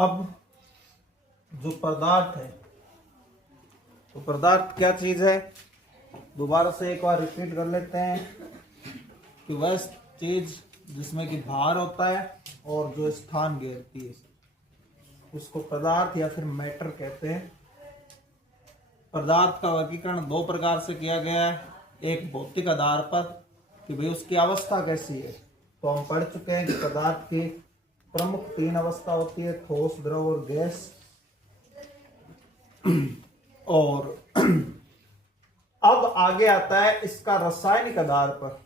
अब जो पदार्थ है, तो पदार्थ क्या चीज है, दोबारा से एक बार रिपीट कर लेते हैं कि वह चीज जिसमें कि भार होता है और जो स्थान घेरती है उसको पदार्थ या फिर मैटर कहते हैं। पदार्थ का वर्गीकरण दो प्रकार से किया गया है, एक भौतिक आधार पर कि भाई उसकी अवस्था कैसी है, तो हम पढ़ चुके हैं कि पदार्थ की प्रमुख तीन अवस्था होती है, ठोस, द्रव और गैस। और अब आगे आता है इसका रासायनिक आधार पर।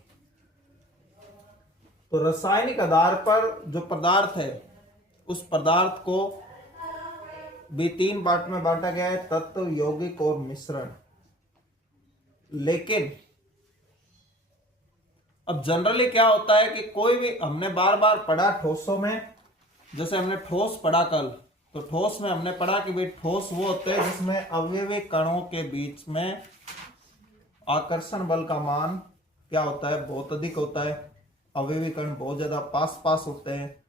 तो रासायनिक आधार पर जो पदार्थ है उस पदार्थ को भी तीन पार्ट में बांटा गया है, तत्व, यौगिक और मिश्रण। लेकिन अब जनरली क्या होता है कि कोई भी, हमने बार बार पढ़ा ठोसों में, जैसे हमने ठोस पढ़ा कल, तो ठोस में हमने पढ़ा कि भाई ठोस वो होते हैं जिसमें अवयवी कणों के बीच में आकर्षण बल का मान क्या होता है, बहुत अधिक होता है, अवयवी कण बहुत ज्यादा पास पास होते हैं।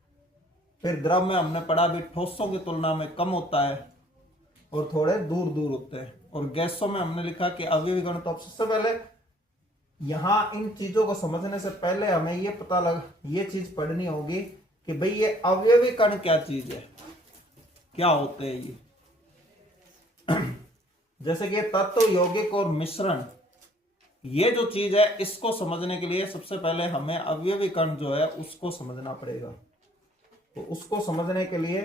फिर द्रव में हमने पढ़ा भी ठोसों की तुलना में कम होता है और थोड़े दूर दूर होते हैं। और गैसों में हमने लिखा कि अवयवी कण, तो अब सबसे पहले यहां इन चीजों को समझने से पहले हमें ये चीज पढ़नी होगी कि भाई ये अवयवी कण क्या चीज है, क्या होते हैं ये। जैसे कि तत्व, यौगिक और मिश्रण, ये जो चीज है इसको समझने के लिए सबसे पहले हमें अवयवी कण जो है उसको समझना पड़ेगा। तो उसको समझने के लिए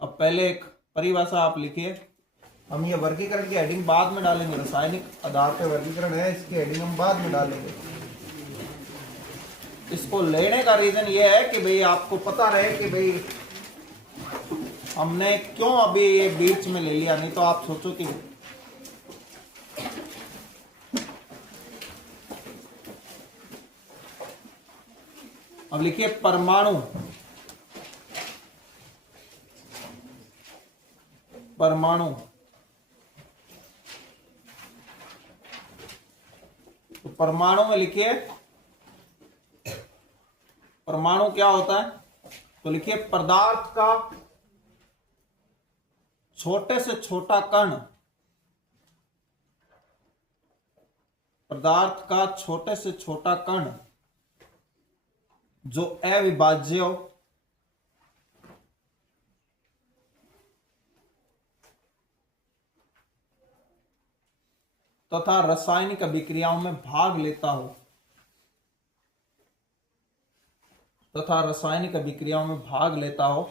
अब पहले एक परिभाषा आप लिखिए। हम ये वर्गीकरण की हेडिंग बाद में डालेंगे, रासायनिक आधार पर वर्गीकरण है, इसकी हेडिंग हम बाद में डालेंगे। इसको लेने का रीजन ये है कि भाई आपको पता रहे कि भाई हमने क्यों अभी ये बीच में ले लिया, नहीं तो आप सोचो कि अब लिखिए परमाणु। परमाणु, तो परमाणु में लिखिए, परमाणु क्या होता है, तो लिखिए पदार्थ का छोटे से छोटा कण, पदार्थ का छोटे से छोटा कण जो अविभाज्य हो तथा रासायनिक अभिक्रियाओं में भाग लेता हो, तथा रासायनिक अभिक्रियाओं में भाग लेता हो,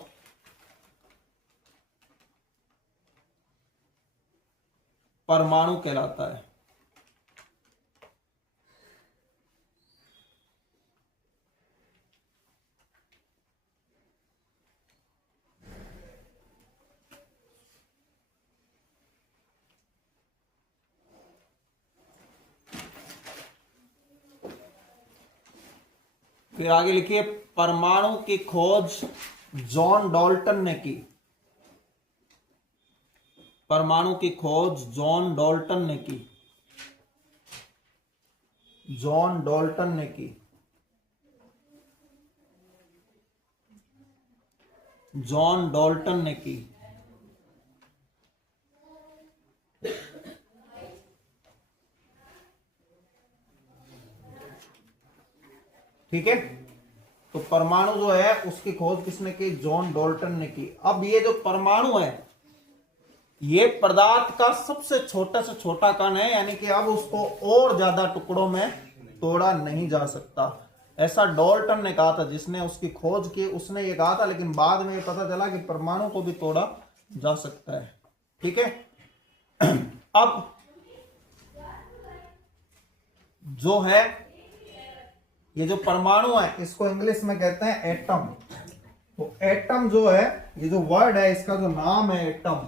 परमाणु कहलाता है। फिर आगे लिखिए परमाणु की खोज जॉन डाल्टन ने की। परमाणु की खोज जॉन डाल्टन ने की। जॉन डाल्टन ने की। जॉन डाल्टन ने की। ठीक है, तो परमाणु जो है उसकी खोज किसने की, जॉन डाल्टन ने की। अब ये जो परमाणु है ये पदार्थ का सबसे छोटा से छोटा कण है, यानी कि अब उसको और ज्यादा टुकड़ों में तोड़ा नहीं जा सकता, ऐसा डाल्टन ने कहा था। जिसने उसकी खोज की उसने ये कहा था, लेकिन बाद में ये पता चला कि परमाणु को भी तोड़ा जा सकता है। ठीक है, अब जो है ये जो परमाणु है इसको इंग्लिश में कहते हैं एटम। तो एटम जो है, ये जो वर्ड है इसका जो नाम है एटम,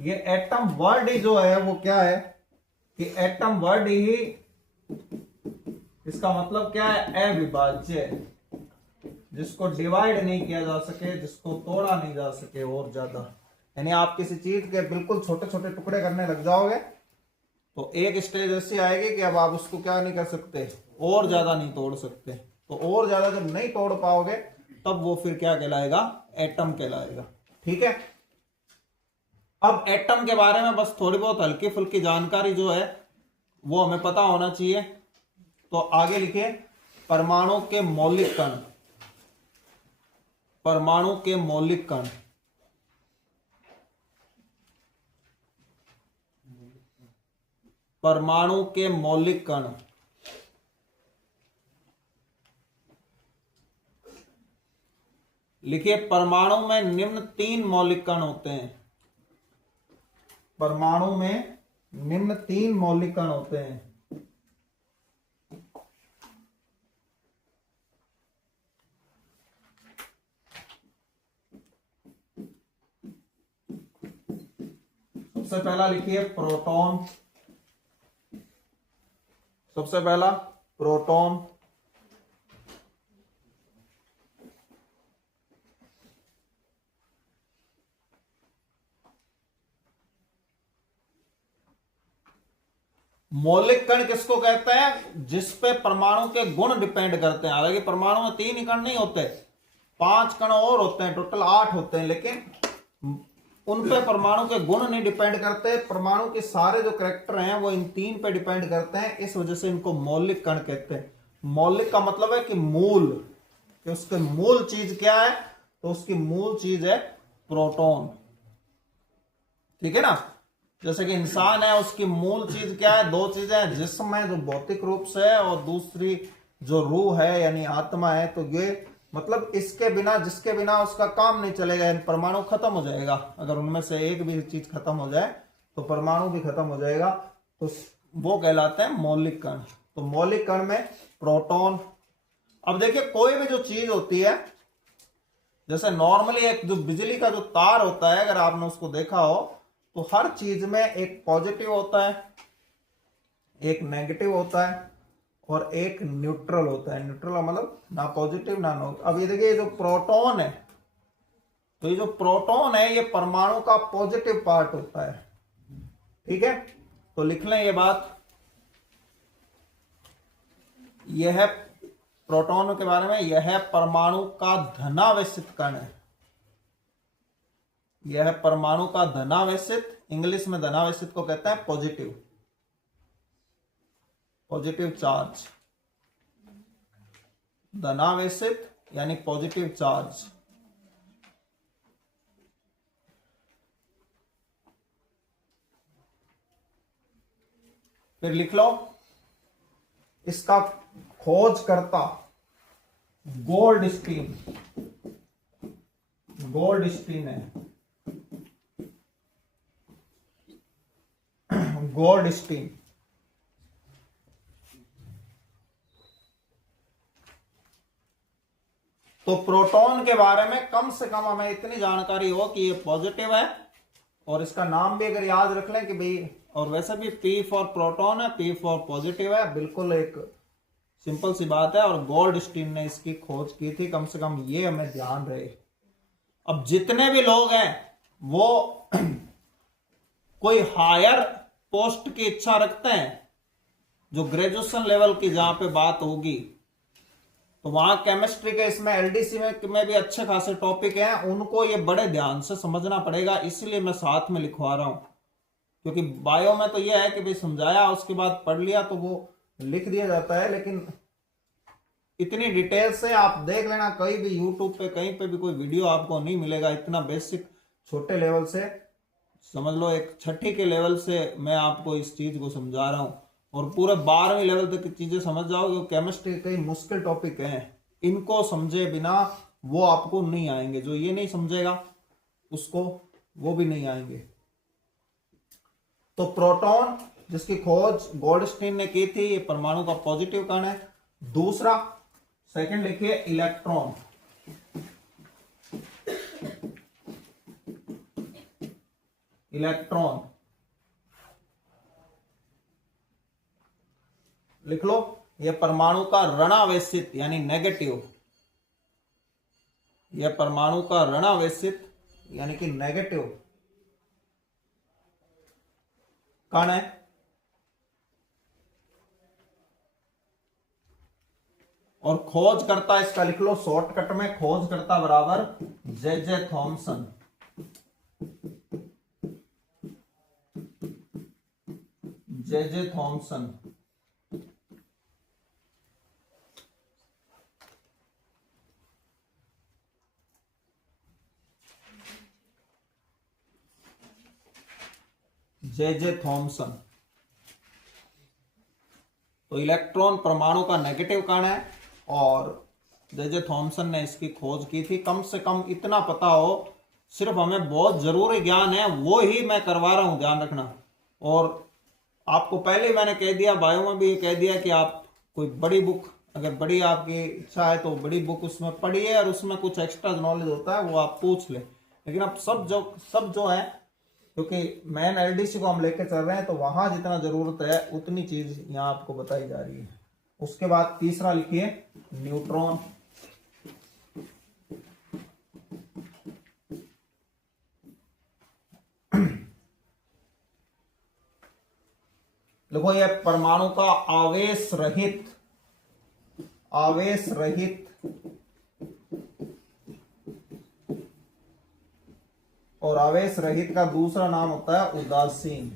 ये एटम वर्ड ही जो है वो क्या है कि एटम वर्ड ही, इसका मतलब क्या है, अविभाज्य, जिसको डिवाइड नहीं किया जा सके, जिसको तोड़ा नहीं जा सके और ज्यादा। यानी आप किसी चीज के बिल्कुल छोटे छोटे टुकड़े करने लग जाओगे तो एक स्टेज ऐसी आएगी कि अब आप उसको क्या नहीं कर सकते, और ज्यादा नहीं तोड़ सकते। तो और ज्यादा जब नहीं तोड़ पाओगे तब वो फिर क्या कहलाएगा, एटम कहलाएगा। ठीक है, अब एटम के बारे में बस थोड़ी बहुत हल्की फुल्की जानकारी जो है वो हमें पता होना चाहिए। तो आगे लिखिए, परमाणु के मौलिक कण, परमाणु के मौलिक कण। परमाणु के मौलिक कण, लिखिए परमाणु में निम्न 3 मौलिक कण होते हैं। परमाणु में निम्न 3 मौलिक कण होते हैं। सबसे पहला लिखिए प्रोटॉन, सबसे पहला प्रोटॉन, मौलिक कण किसको कहते हैं, जिसपे परमाणु के गुण डिपेंड करते हैं। हालांकि परमाणु में 3 ही कण नहीं होते, 5 कण और होते हैं, टोटल 8 होते हैं, लेकिन उन पे परमाणु के गुण नहीं डिपेंड करते। परमाणु के सारे जो कैरेक्टर हैं वो इन 3 पे डिपेंड करते हैं, इस वजह से इनको मौलिक कण कहते हैं। मौलिक का मतलब है कि मूल, कि उसके मूल चीज क्या है, तो उसकी मूल चीज है प्रोटॉन। ठीक है ना, जैसे कि इंसान है, उसकी मूल चीज क्या है, 2 चीजें हैं, जिस्म है जो भौतिक रूप से है, और दूसरी जो रूह है यानी आत्मा है। तो ये मतलब इसके बिना, जिसके बिना उसका काम नहीं चलेगा, परमाणु खत्म हो जाएगा। अगर उनमें से एक भी चीज खत्म हो जाए तो परमाणु भी खत्म हो जाएगा, तो वो कहलाते हैं मौलिक कण। तो मौलिक कण में प्रोटॉन। अब देखिए, कोई भी जो चीज होती है, जैसे नॉर्मली एक जो बिजली का जो तार होता है, अगर आपने उसको देखा हो, तो हर चीज में एक पॉजिटिव होता है, एक नेगेटिव होता है, और एक न्यूट्रल होता है। न्यूट्रल मतलब ना पॉजिटिव ना नो। अब ये देखिए, जो प्रोटॉन है, तो ये जो प्रोटॉन है ये परमाणु का पॉजिटिव पार्ट होता है। ठीक है, तो लिख लें ये बात। यह है प्रोटॉन के बारे में, यह है परमाणु का धनावेशित कण है। यह है परमाणु का धनावेशित, इंग्लिश में धनावेशित को कहते हैं पॉजिटिव, पॉजिटिव चार्ज। धनावेशित यानी पॉजिटिव चार्ज। फिर लिख लो, इसका खोजकर्ता गोल्डस्टीन, गोल्डस्टीन है, गोल्डस्टीन। तो प्रोटॉन के बारे में कम से कम हमें इतनी जानकारी हो कि ये पॉजिटिव है, और इसका नाम भी अगर याद रख लें कि भाई, और वैसे भी P फॉर प्रोटॉन है, P फॉर पॉजिटिव है, बिल्कुल एक सिंपल सी बात है। और गोल्डस्टीन ने इसकी खोज की थी, कम से कम ये हमें ध्यान रहे। अब जितने भी लोग हैं वो कोई हायर पोस्ट की इच्छा रखते हैं, जो ग्रेजुएशन लेवल की जहां पे बात होगी, तो वहां केमिस्ट्री के इसमें एलडीसी में भी अच्छे खासे टॉपिक हैं, उनको ये बड़े ध्यान से समझना पड़ेगा। इसलिए मैं साथ में लिखवा रहा हूं, क्योंकि बायो में तो ये है कि भाई समझाया, उसके बाद पढ़ लिया तो वो लिख दिया जाता है, लेकिन इतनी डिटेल से आप देख लेना, कहीं भी यूट्यूब पे कहीं पे भी कोई वीडियो आपको नहीं मिलेगा। इतना बेसिक छोटे लेवल से समझ लो, एक 6ठी के लेवल से मैं आपको इस चीज को समझा रहा हूं, और पूरे 12वीं लेवल तक की चीजें समझ जाओगे। केमिस्ट्री कई मुश्किल टॉपिक हैं, इनको समझे बिना वो आपको नहीं आएंगे। जो ये नहीं समझेगा उसको वो भी नहीं आएंगे। तो प्रोटॉन, जिसकी खोज गोल्डस्टीन ने की थी, ये परमाणु का पॉजिटिव कण है। दूसरा, सेकंड लिखिए इलेक्ट्रॉन। इलेक्ट्रॉन लिख लो, यह परमाणु का ऋणावेशित यानी नेगेटिव, यह परमाणु का ऋणावेशित यानी कि नेगेटिव कण है। और खोज करता, इसका लिख लो शॉर्टकट में, खोज करता बराबर J Thomson. J Thomson. J Thomson. तो इलेक्ट्रॉन परमाणु का नेगेटिव कण है और जे थॉमसन ने इसकी खोज की थी। कम से कम इतना पता हो, सिर्फ हमें बहुत जरूरी ज्ञान है वो ही मैं करवा रहा हूं, ध्यान रखना। और आपको पहले ही मैंने कह दिया, बायो में भी ये कह दिया कि आप कोई बड़ी बुक, अगर बड़ी आपकी इच्छा है तो बड़ी बुक उसमें पढ़िए और उसमें कुछ एक्स्ट्रा नॉलेज होता है वो आप पूछ ले। लेकिन अब सब जो है, क्योंकि मेन एलडीसी को हम लेके चल रहे हैं तो वहां जितना जरूरत है उतनी चीज यहाँ आपको बताई जा रही है। उसके बाद तीसरा लिखिए न्यूट्रॉन। देखो ये परमाणु का आवेश रहित और आवेश रहित का दूसरा नाम होता है उदासीन।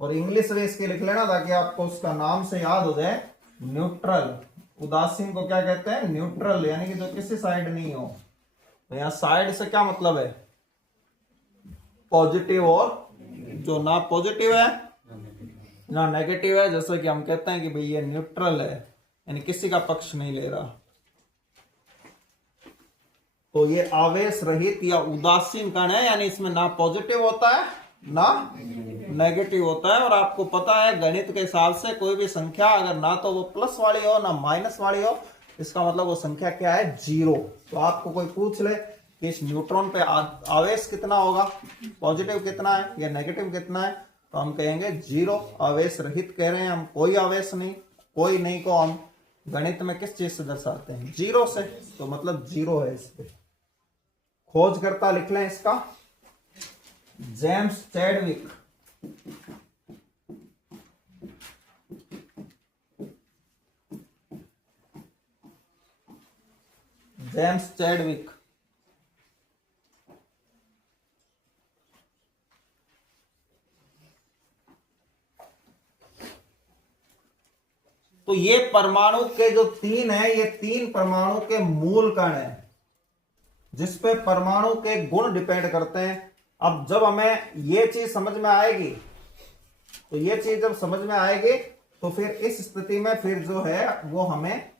और इंग्लिश में इसके लिख लेना ताकि आपको उसका नाम से याद हो जाए, न्यूट्रल। उदासीन को क्या कहते हैं? न्यूट्रल, यानी कि जो किसी साइड नहीं हो। तो यहां साइड से क्या मतलब है? पॉजिटिव, और जो ना पॉजिटिव है ना नेगेटिव है, जैसे कि हम कहते हैं कि भाई ये न्यूट्रल है, यानी किसी का पक्ष नहीं ले रहा। तो ये आवेश रहित या उदासीन कण है, यानी इसमें ना पॉजिटिव होता है ना नेगेटिव होता है। और आपको पता है गणित के हिसाब से कोई भी संख्या अगर ना तो वो प्लस वाली हो ना माइनस वाली हो, इसका मतलब वो संख्या क्या है? जीरो। तो आपको कोई पूछ ले कि इस न्यूट्रॉन पे आवेश कितना होगा, पॉजिटिव कितना है या नेगेटिव कितना है, तो हम कहेंगे जीरो। आवेश रहित कह रहे हैं हम, कोई आवेश नहीं, कोई नहीं को हम गणित में किस चीज से दर्शाते हैं? जीरो से। तो मतलब जीरो है इस पे। खोजकर्ता लिख लें इसका जेम्स चैडविक। James Chadwick. तो ये परमाणु के जो तीन है, ये तीन परमाणु के मूल कण है जिसपे परमाणु के गुण डिपेंड करते हैं। अब जब हमें ये चीज समझ में आएगी, तो ये चीज जब समझ में आएगी तो फिर इस स्थिति में फिर जो है वो हमें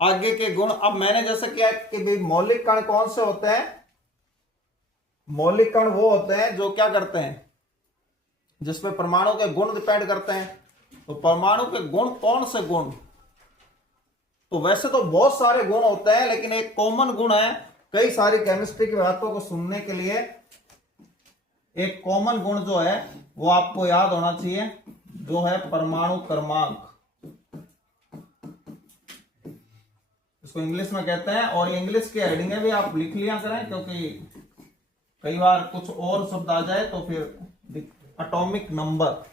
आगे के गुण। अब मैंने जैसे किया कि भाई मौलिक कण कौन से होते हैं? मौलिक कण वो होते हैं जो क्या करते हैं, जिसपे परमाणु के गुण डिपेंड करते हैं। तो परमाणु के गुण कौन से गुण? तो वैसे तो बहुत सारे गुण होते हैं, लेकिन एक कॉमन गुण है, कई सारी केमिस्ट्री की बातों को सुनने के लिए एक कॉमन गुण जो है वो आपको याद होना चाहिए, जो है परमाणु क्रमांक। इसको इंग्लिश में कहते हैं, और इंग्लिश की हेडिंगें भी आप लिख लिया करें, क्योंकि कई बार कुछ और शब्द आ जाए तो फिर एटॉमिक नंबर।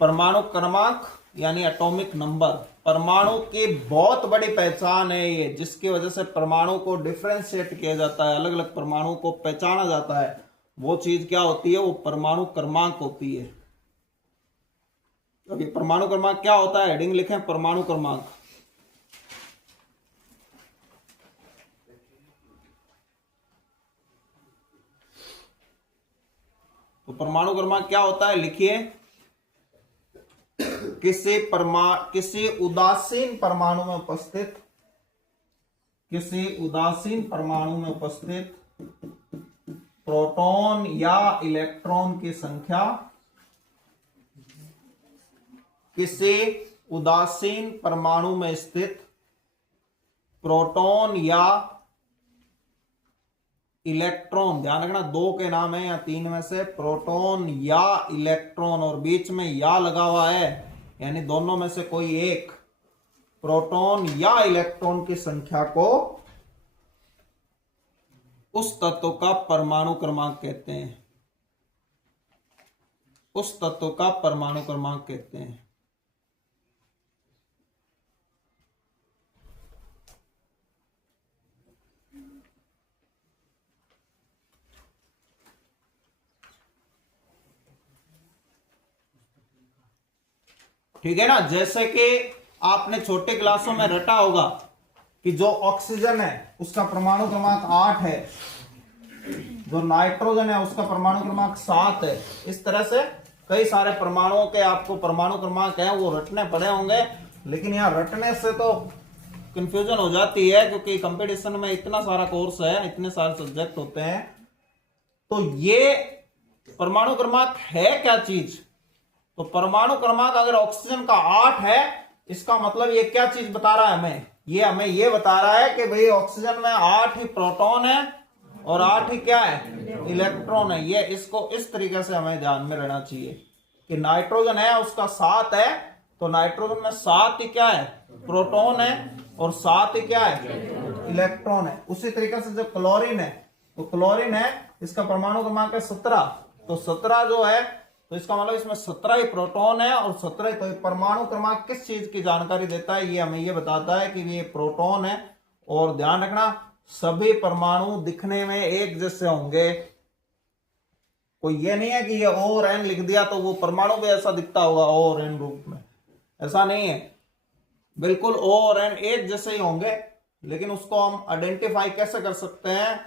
परमाणु क्रमांक यानी एटॉमिक नंबर। परमाणु की बहुत बड़ी पहचान है ये, जिसकी वजह से परमाणु को डिफरेंशिएट किया जाता है, अलग अलग परमाणु को पहचाना जाता है। वो चीज क्या होती है? वो परमाणु क्रमांक होती है। अभी परमाणु क्रमांक क्या होता है? हेडिंग लिखें परमाणु क्रमांक। तो परमाणु क्रमांक क्या होता है? लिखिए किसी उदासीन परमाणु में उपस्थित, किसी उदासीन परमाणु में उपस्थित प्रोटॉन या इलेक्ट्रॉन की संख्या, किसी उदासीन परमाणु में स्थित प्रोटॉन या इलेक्ट्रॉन, ध्यान रखना दो के नाम है या तीन में से, प्रोटॉन या इलेक्ट्रॉन, और बीच में या लगा हुआ है, यानी दोनों में से कोई एक, प्रोटॉन या इलेक्ट्रॉन की संख्या को उस तत्व का परमाणु क्रमांक कहते हैं। उस तत्व का परमाणु क्रमांक कहते हैं। ठीक है ना। जैसे कि आपने छोटे क्लासों में रटा होगा कि जो ऑक्सीजन है उसका परमाणु क्रमांक 8 है, जो नाइट्रोजन है उसका परमाणु क्रमांक 7 है। इस तरह से कई सारे परमाणुओं के आपको परमाणु क्रमांक है वो रटने पड़े होंगे, लेकिन यहाँ रटने से तो कंफ्यूजन हो जाती है क्योंकि कंपटीशन में इतना सारा कोर्स है, इतने सारे सब्जेक्ट होते हैं। तो ये परमाणु क्रमांक है क्या चीज? तो परमाणु क्रमांक अगर ऑक्सीजन का 8 है, इसका मतलब ये क्या चीज बता रहा है हमें? ये हमें ये बता रहा है कि भाई ऑक्सीजन में 8 ही प्रोटॉन है और 8 ही क्या है? इलेक्ट्रॉन है। ये इसको इस तरीके से हमें ध्यान में रहना चाहिए कि नाइट्रोजन है उसका 7 है, तो नाइट्रोजन में 7 ही क्या है? प्रोटॉन है और 7 ही क्या है? इलेक्ट्रॉन है। उसी तरीके से जो क्लोरीन है, तो क्लोरीन है इसका परमाणु क्रमांक है 17, तो 17 जो है तो इसका मतलब इसमें 17 ही प्रोटॉन है और 17 ही। तो परमाणु क्रमांक किस चीज की जानकारी देता है? ये हमें ये बताता है कि ये प्रोटॉन है। और ध्यान रखना सभी परमाणु दिखने में एक जैसे होंगे। कोई ये नहीं है कि ये O और N लिख दिया तो वो परमाणु भी ऐसा दिखता होगा O और N रूप में, ऐसा नहीं है। बिल्कुल O और N एक जैसे ही होंगे, लेकिन उसको हम आइडेंटिफाई कैसे कर सकते हैं?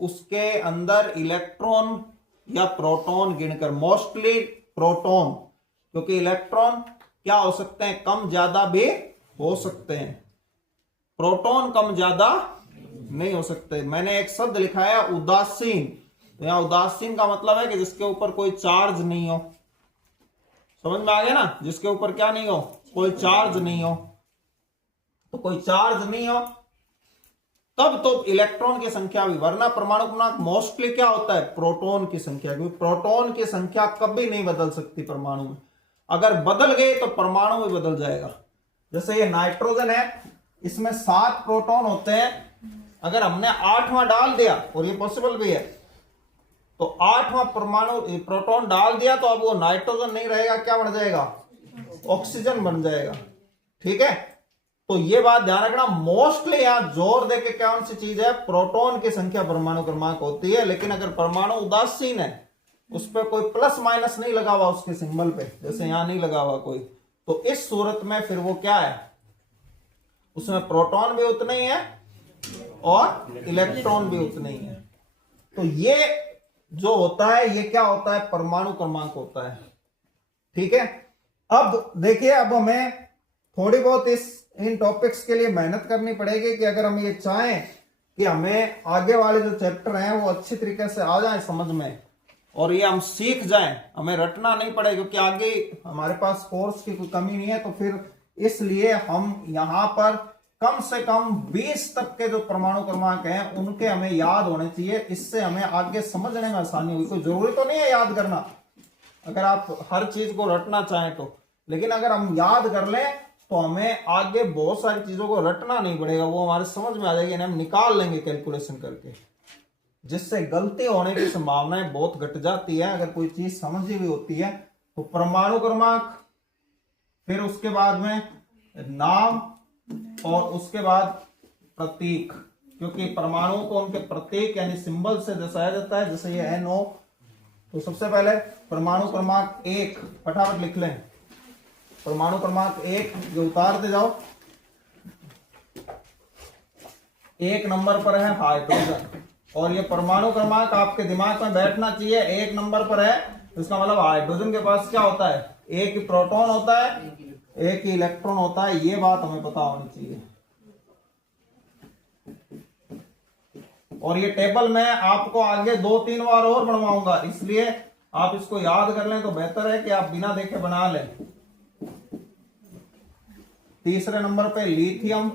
उसके अंदर इलेक्ट्रॉन या प्रोटॉन गिनकर, मोस्टली प्रोटॉन, क्योंकि इलेक्ट्रॉन क्या हो सकते हैं? कम ज्यादा भी हो सकते हैं, प्रोटॉन कम ज्यादा नहीं हो सकते। मैंने एक शब्द लिखा है उदासीन, तो यहां उदासीन का मतलब है कि जिसके ऊपर कोई चार्ज नहीं हो। समझ में आ गया ना? जिसके ऊपर क्या नहीं हो? कोई चार्ज नहीं हो। तो कोई चार्ज नहीं हो तब तो इलेक्ट्रॉन की संख्या भी, वरना परमाणु क्रमांक मोस्टली क्या होता है? प्रोटॉन की संख्या, क्योंकि प्रोटॉन की संख्या कभी नहीं बदल सकती परमाणु में। अगर बदल गए तो परमाणु भी बदल जाएगा। जैसे ये नाइट्रोजन है, इसमें 7 प्रोटॉन होते हैं। अगर हमने 8वां डाल दिया, और ये पॉसिबल भी है, तो 8वां परमाणु प्रोटॉन डाल दिया तो अब वो नाइट्रोजन नहीं रहेगा, क्या बन जाएगा? ऑक्सीजन बन जाएगा। ठीक है, तो ये बात ध्यान रखना। मोस्टली यहां जोर देके कौन सी चीज है? प्रोटॉन की संख्या परमाणु क्रमांक होती है। लेकिन अगर परमाणु उदासीन है, उस पर कोई प्लस माइनस नहीं लगा हुआ उसके सिंबल पे, जैसे यहां नहीं लगा हुआ कोई, तो इस सूरत में फिर वो क्या है? उसमें प्रोटॉन भी उतने ही है और इलेक्ट्रॉन भी उतने ही है। तो ये जो होता है ये क्या होता है? परमाणु क्रमांक होता है। ठीक है, अब देखिए, अब हमें थोड़ी बहुत इन टॉपिक्स के लिए मेहनत करनी पड़ेगी कि अगर हम ये चाहें कि हमें आगे वाले जो चैप्टर हैं वो अच्छी तरीके से आ जाएं समझ में, और ये हम सीख जाएं, हमें रटना नहीं पड़े, क्योंकि आगे हमारे पास कोर्स की कोई कमी नहीं है। तो फिर इसलिए हम यहां पर कम से कम 20 तक के जो परमाणु क्रमांक हैं उनके हमें याद होने चाहिए। इससे हमें आगे समझने में आसानी होगी। कोई जरूरी तो नहीं है याद करना, अगर आप हर चीज को रटना चाहें तो, लेकिन अगर हम याद कर लें तो हमें आगे बहुत सारी चीजों को रटना नहीं पड़ेगा, वो हमारे समझ में आ जाएगी, हम निकाल लेंगे कैलकुलेशन करके, जिससे गलती होने की संभावनाएं बहुत घट जाती है अगर कोई चीज समझी हुई होती है। तो परमाणु क्रमांक, फिर उसके बाद में नाम, और उसके बाद प्रतीक, क्योंकि परमाणु को उनके प्रतीक यानी सिंबल से दर्शाया जाता है। जैसे ये NO, तो सबसे पहले परमाणु क्रमांक 1 फटाफट लिख लें। परमाणु क्रमांक 1 जो उतारते जाओ, 1 नंबर पर है हाइड्रोजन, और ये परमाणु क्रमांक आपके दिमाग में बैठना चाहिए। 1 नंबर पर है तो इसका मतलब हाइड्रोजन के पास क्या होता है? 1 ही प्रोटॉन होता है, 1 ही इलेक्ट्रॉन होता है। ये बात हमें पता होनी चाहिए। और ये टेबल मैं आपको आगे 2-3 बार और बनवाऊंगा, इसलिए आप इसको याद कर लें तो बेहतर है कि आप बिना देखे बना लें। तीसरे नंबर पे लिथियम,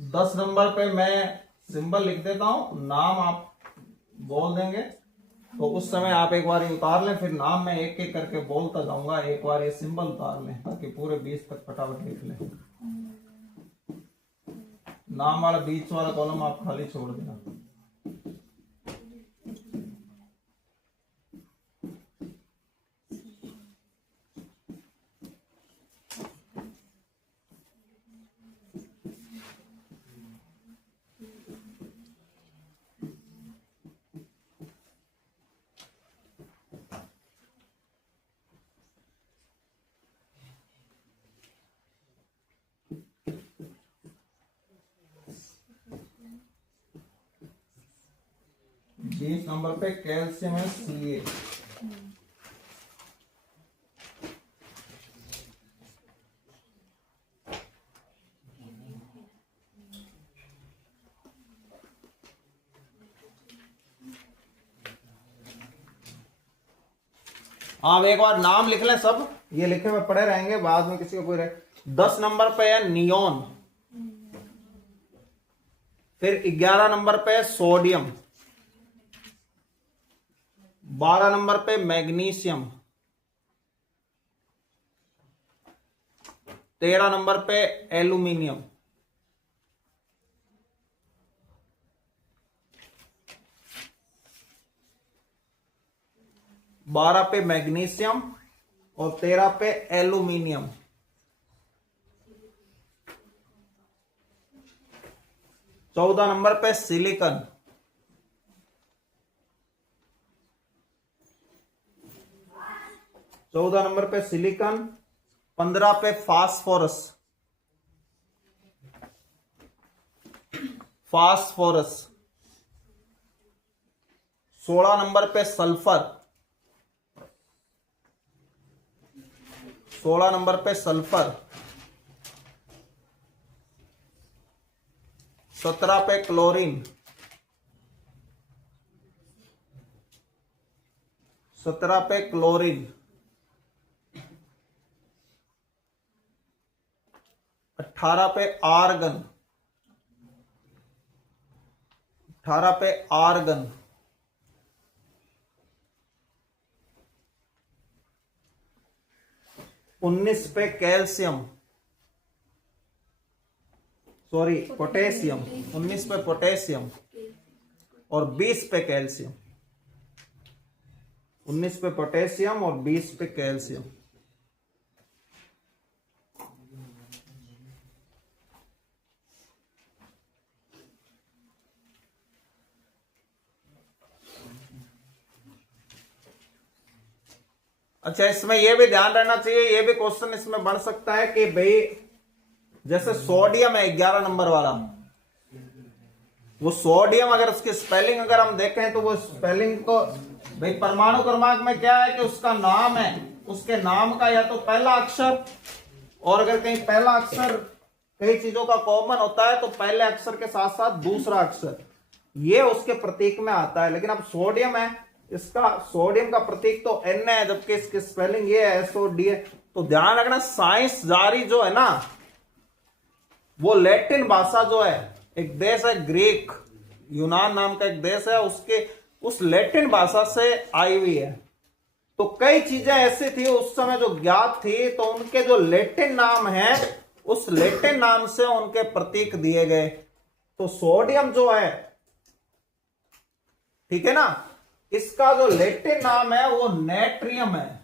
10 नंबर पे मैं सिंबल लिख देता हूं, नाम आप बोल देंगे, तो उस समय आप एक बार उतार लें, फिर नाम मैं एक एक करके बोलता जाऊंगा, एक बार ये सिंबल उतार लें ताकि पूरे 20 तक फटाफट लिख लें। नाम वाला बीच वाला कॉलम आप खाली छोड़ देना। नंबर पे कैल्शियम है Ca। आप एक बार नाम लिख लें, सब ये लिखे हुए पड़े रहेंगे, बाद में किसी को कोई रहे। 10 नंबर पे है नियोन, फिर 11 नंबर पे है सोडियम, 12 नंबर पे मैग्नीशियम, 13 नंबर पे एल्यूमिनियम, 12 पे मैग्नीशियम और 13 पे एल्यूमिनियम, 14 नंबर पे सिलिकॉन, 14 नंबर पे सिलिकॉन, 15 पे फास्फोरस, 16 नंबर पे सल्फर, 16 नंबर पे सल्फर, 17 पे क्लोरीन, 17 पे क्लोरीन, 18 पे आर्गन, 18 पे आर्गन, 19 पे कैल्शियम, सॉरी पोटेशियम, 19 पे पोटेशियम और 20 पे कैल्शियम, 19 पे पोटेशियम और 20 पे कैल्शियम। अच्छा, इसमें यह भी ध्यान रहना चाहिए, यह भी क्वेश्चन इसमें बन सकता है कि भाई जैसे सोडियम है 11 नंबर वाला, वो सोडियम अगर उसकी स्पेलिंग अगर हम देखें तो वो स्पेलिंग तो भाई परमाणु क्रमांक में क्या है कि उसका नाम है, उसके नाम का या तो पहला अक्षर, और अगर कहीं पहला अक्षर कई चीजों का कॉमन होता है तो पहले अक्षर के साथ साथ दूसरा अक्षर ये उसके प्रतीक में आता है। लेकिन अब सोडियम है, इसका सोडियम का प्रतीक तो N है, जबकि इसकी स्पेलिंग ये है SOD है। तो ध्यान रखना, साइंस जारी जो है ना, वो लैटिन भाषा जो है, एक देश है ग्रीक, यूनान नाम का एक देश है, उसके उस लैटिन भाषा से आई हुई है। तो कई चीजें ऐसी थी उस समय जो ज्ञात थी, तो उनके जो लैटिन नाम है उस लैटिन नाम से उनके प्रतीक दिए गए। तो सोडियम जो है, ठीक है ना, इसका जो लैटिन नाम है वो नेट्रियम है।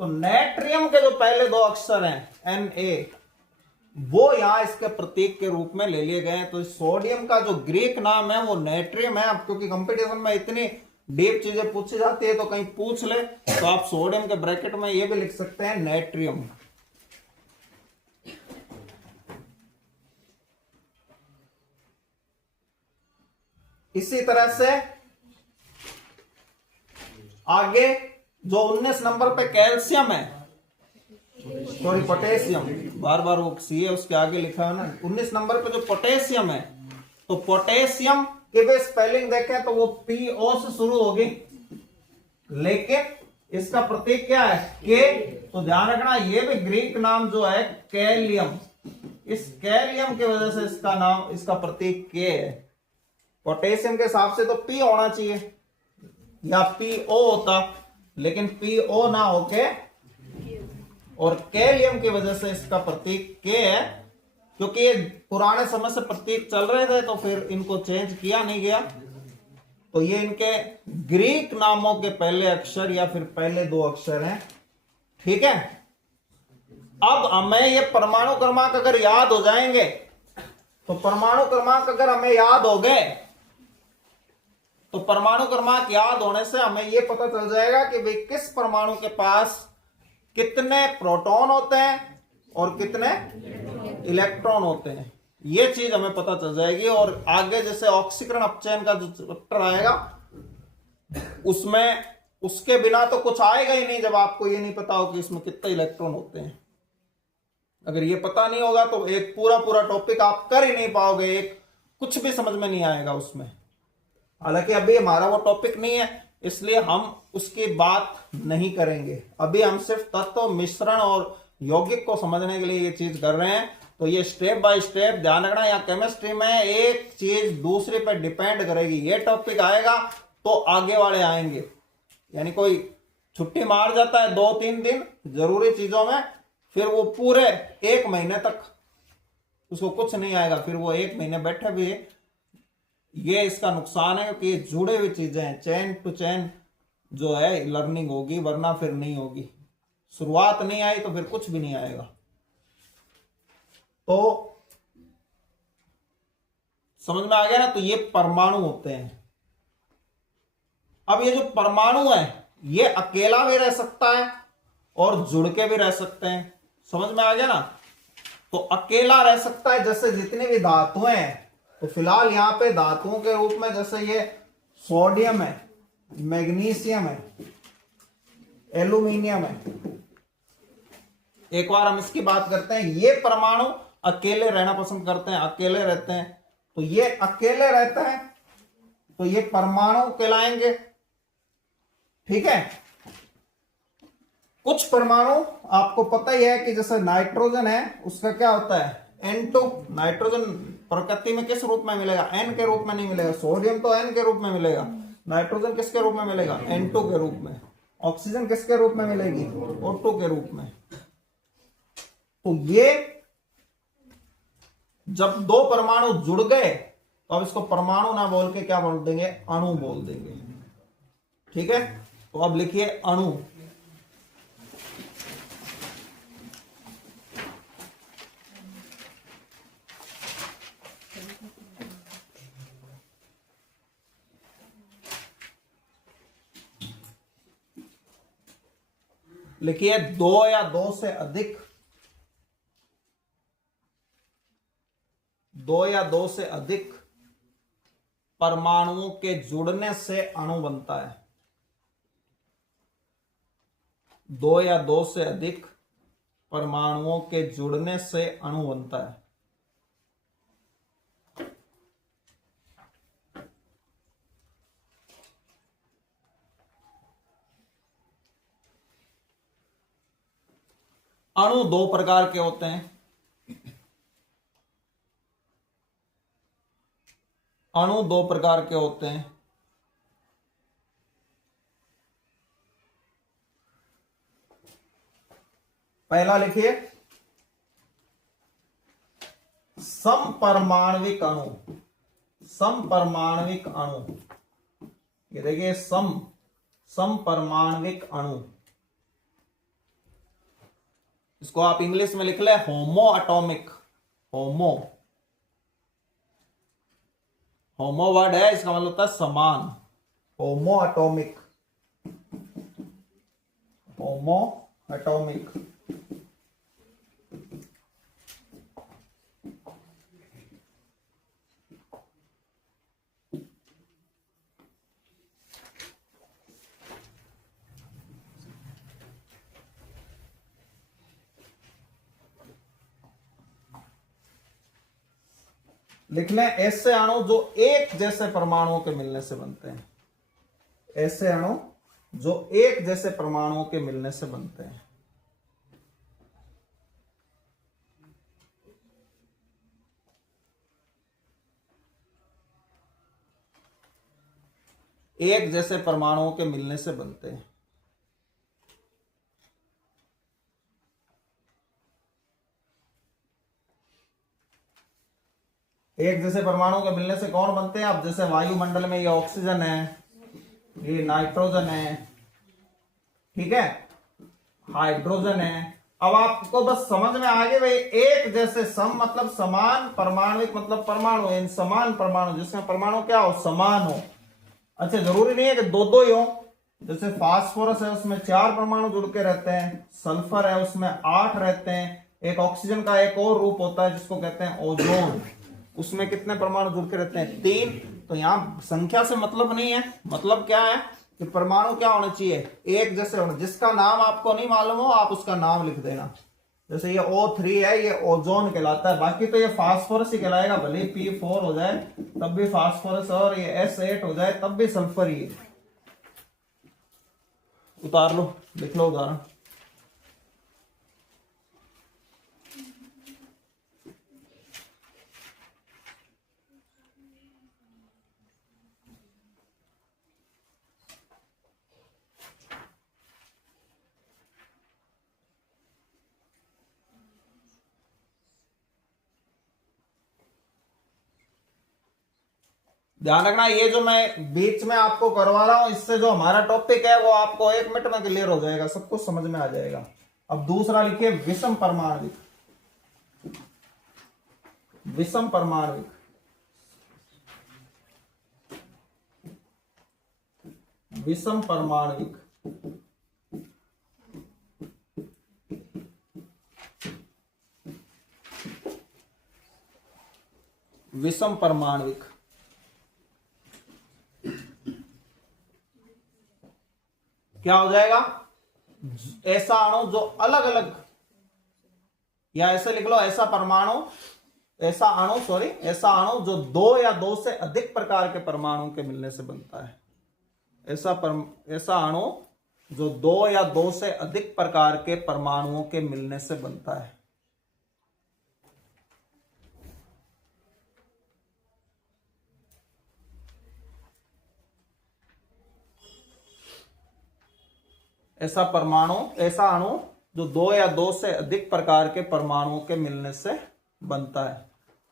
तो नेट्रियम के जो पहले दो अक्षर हैं Na, वो यहां इसके प्रतीक के रूप में ले लिए गए हैं। तो सोडियम का जो ग्रीक नाम है वो नेट्रियम है। अब क्योंकि कंपटीशन में इतनी डीप चीजें पूछी जाती है तो कहीं पूछ ले तो आप सोडियम के ब्रैकेट में ये भी लिख सकते हैं नेट्रियम। इसी तरह से आगे जो 19 नंबर पे कैल्शियम है, सॉरी पोटेशियम, बार बार वो सी है उसके आगे लिखा है ना। 19 नंबर पे जो पोटेशियम है, तो पोटेशियम की भी स्पेलिंग देखें तो वो PO से शुरू होगी, लेकिन इसका प्रतीक क्या है? के। तो ध्यान रखना ये भी ग्रीक नाम जो है कैलियम, इस कैलियम की वजह से इसका नाम, इसका प्रतीक के है। पोटेशियम के हिसाब से तो पी होना चाहिए या पीओ होता, लेकिन पीओ ना होके और कैलियम की वजह से इसका प्रतीक के है, क्योंकि ये पुराने समय से प्रतीक चल रहे थे तो फिर इनको चेंज किया नहीं गया। तो ये इनके ग्रीक नामों के पहले अक्षर या फिर पहले दो अक्षर हैं। ठीक है, अब हमें ये परमाणु क्रमांक अगर याद हो जाएंगे, तो परमाणु क्रमांक अगर हमें याद हो गए, तो परमाणु क्रमांक याद होने से हमें यह पता चल जाएगा कि भाई किस परमाणु के पास कितने प्रोटॉन होते हैं और कितने इलेक्ट्रॉन होते हैं। यह चीज हमें पता चल जाएगी। और आगे जैसे ऑक्सीकरण अपचयन का जो चैप्टर आएगा उसमें उसके बिना तो कुछ आएगा ही नहीं, जब आपको ये नहीं पता हो कि इसमें कितने इलेक्ट्रॉन होते हैं। अगर ये पता नहीं होगा तो एक पूरा पूरा टॉपिक आप कर ही नहीं पाओगे, एक कुछ भी समझ में नहीं आएगा उसमें। हालांकि अभी हमारा वो टॉपिक नहीं है, इसलिए हम उसकी बात नहीं करेंगे। अभी हम सिर्फ तत्व मिश्रण और यौगिक को समझने के लिए ये चीज कर रहे हैं। तो ये स्टेप बाय स्टेप ध्यान रखना, यहाँ केमिस्ट्री में एक चीज दूसरे पर डिपेंड करेगी। ये टॉपिक आएगा तो आगे वाले आएंगे, यानी कोई छुट्टी मार जाता है 2-3 दिन जरूरी चीजों में, फिर वो पूरे 1 महीने तक उसको कुछ नहीं आएगा, फिर वो 1 महीने बैठे भी। ये इसका नुकसान है कि ये जुड़े हुई चीजें हैं, चेन टू चेन जो है लर्निंग होगी, वरना फिर नहीं होगी। शुरुआत नहीं आई तो फिर कुछ भी नहीं आएगा। तो समझ में आ गया ना? तो ये परमाणु होते हैं। अब ये जो परमाणु है ये अकेला भी रह सकता है और जुड़ के भी रह सकते हैं। समझ में आ गया ना? तो अकेला रह सकता है, जैसे जितनी भी धातुएं हैं, तो फिलहाल यहां पे धातुओं के रूप में जैसे ये सोडियम है, मैग्नीशियम है, एल्यूमिनियम है। एक बार हम इसकी बात करते हैं। ये परमाणु अकेले रहना पसंद करते हैं, अकेले रहते हैं। तो ये अकेले रहते हैं तो ये परमाणु कहलाएंगे। ठीक है, कुछ परमाणु आपको पता ही है कि जैसे नाइट्रोजन है, उसका क्या होता है? N2। नाइट्रोजन प्रकृति में किस रूप में मिलेगा? N के रूप में नहीं मिलेगा। सोडियम तो N के रूप में मिलेगा, नाइट्रोजन किसके रूप में मिलेगा? N2 के रूप में। ऑक्सीजन किसके रूप में मिलेगी? O2 के रूप में। तो ये जब दो परमाणु जुड़ गए तो अब इसको परमाणु ना बोल के क्या बोल देंगे? अणु बोल देंगे। ठीक है, तो अब लिखिए अणु। लिखिए 2 या 2 से अधिक, 2 या 2 से अधिक परमाणुओं के जुड़ने से अणु बनता है। 2 या 2 से अधिक परमाणुओं के जुड़ने से अणु बनता है। अणु 2 प्रकार के होते हैं। अणु 2 प्रकार के होते हैं। पहला लिखिए समपरमाणविक अणु। समपरमाणविक अणु, ये देखिए समपरमाणविक अणु। इसको आप इंग्लिश में लिख ले होमो एटॉमिक। होमो वर्ड है, इसका मतलब होता है समान। होमो एटॉमिक, होमो एटॉमिक। लिखना है ऐसे अणु जो एक जैसे परमाणुओं के मिलने से बनते हैं। ऐसे अणु जो एक जैसे परमाणुओं के मिलने से बनते हैं। एक जैसे परमाणुओं के मिलने से बनते हैं। एक जैसे परमाणुओं के मिलने से कौन बनते हैं? अब जैसे वायुमंडल में ये ऑक्सीजन है, ये नाइट्रोजन है, ठीक है, हाइड्रोजन है। अब आपको बस समझ में आ गया भाई, एक जैसे सम मतलब समान, परमाणुविक मतलब परमाणु, इन समान परमाणु जिसमें परमाणु क्या हो? समान हो। अच्छा, जरूरी नहीं है कि दो दो ही हो। जैसे फास्फोरस है उसमें 4 परमाणु जुड़ के रहते हैं, सल्फर है उसमें 8 रहते हैं, एक ऑक्सीजन का एक और रूप होता है जिसको कहते हैं ओजोन, उसमें कितने परमाणु जुड़ के रहते हैं? 3। तो यहां संख्या से मतलब नहीं है, मतलब क्या है कि परमाणु क्या होने चाहिए? एक जैसे होने। जिसका नाम आपको नहीं मालूम हो आप उसका नाम लिख देना। जैसे ये O3 है, ये ओजोन कहलाता है, बाकी तो ये फास्फोरस ही कहलाएगा, भले P4 हो जाए तब भी फास्फोरस, और ये S8 हो जाए तब भी सल्फर ही है। उतार लो, लिख लो उदाहरण। ध्यान रखना, ये जो मैं बीच में आपको करवा रहा हूं, इससे जो हमारा टॉपिक है वो आपको 1 मिनट में क्लियर हो जाएगा, सब कुछ समझ में आ जाएगा। अब दूसरा लिखिए, विषम परमाणविक। विषम परमाणविक, विषम परमाणविक। विषम परमाणविक क्या हो जाएगा? ऐसा अणु जो अलग अलग, या ऐसे लिख लो, ऐसा परमाणु, ऐसा अणु जो 2 या 2 से अधिक प्रकार के परमाणु के मिलने से बनता है। ऐसा अणु जो 2 या 2 से अधिक प्रकार के परमाणुओं के मिलने से बनता है। ऐसा अणु जो 2 या 2 से अधिक प्रकार के परमाणुओं के मिलने से बनता है।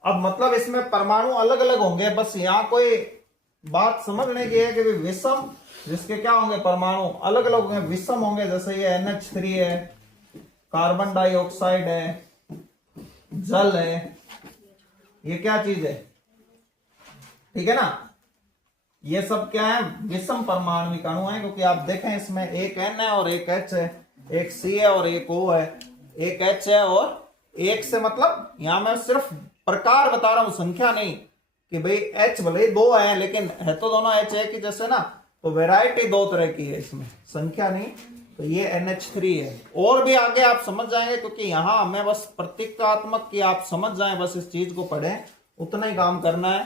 अब मतलब इसमें परमाणु अलग अलग होंगे, बस यहां कोई बात समझने की है कि विषम, जिसके क्या होंगे? परमाणु अलग अलग होंगे, विषम होंगे। जैसे ये NH3 है, कार्बन डाइऑक्साइड है, जल है, ये क्या चीज है? ठीक है ना, ये सब क्या है? विषम परमाणविक अणु है, क्योंकि आप देखें इसमें एक N है और एक H है, एक C है और एक O है, एक H है और एक से, मतलब यहां मैं सिर्फ प्रकार बता रहा हूं, संख्या नहीं कि भाई H भले ही 2 है लेकिन है तो दोनों H है कि जैसे ना, तो वैरायटी 2 तरह की है इसमें, संख्या नहीं। तो ये NH3 है, और भी आगे आप समझ जाएंगे, क्योंकि यहां हमें बस प्रतीकात्मक की आप समझ जाएं, बस इस चीज को पढ़ें, उतना ही काम करना है।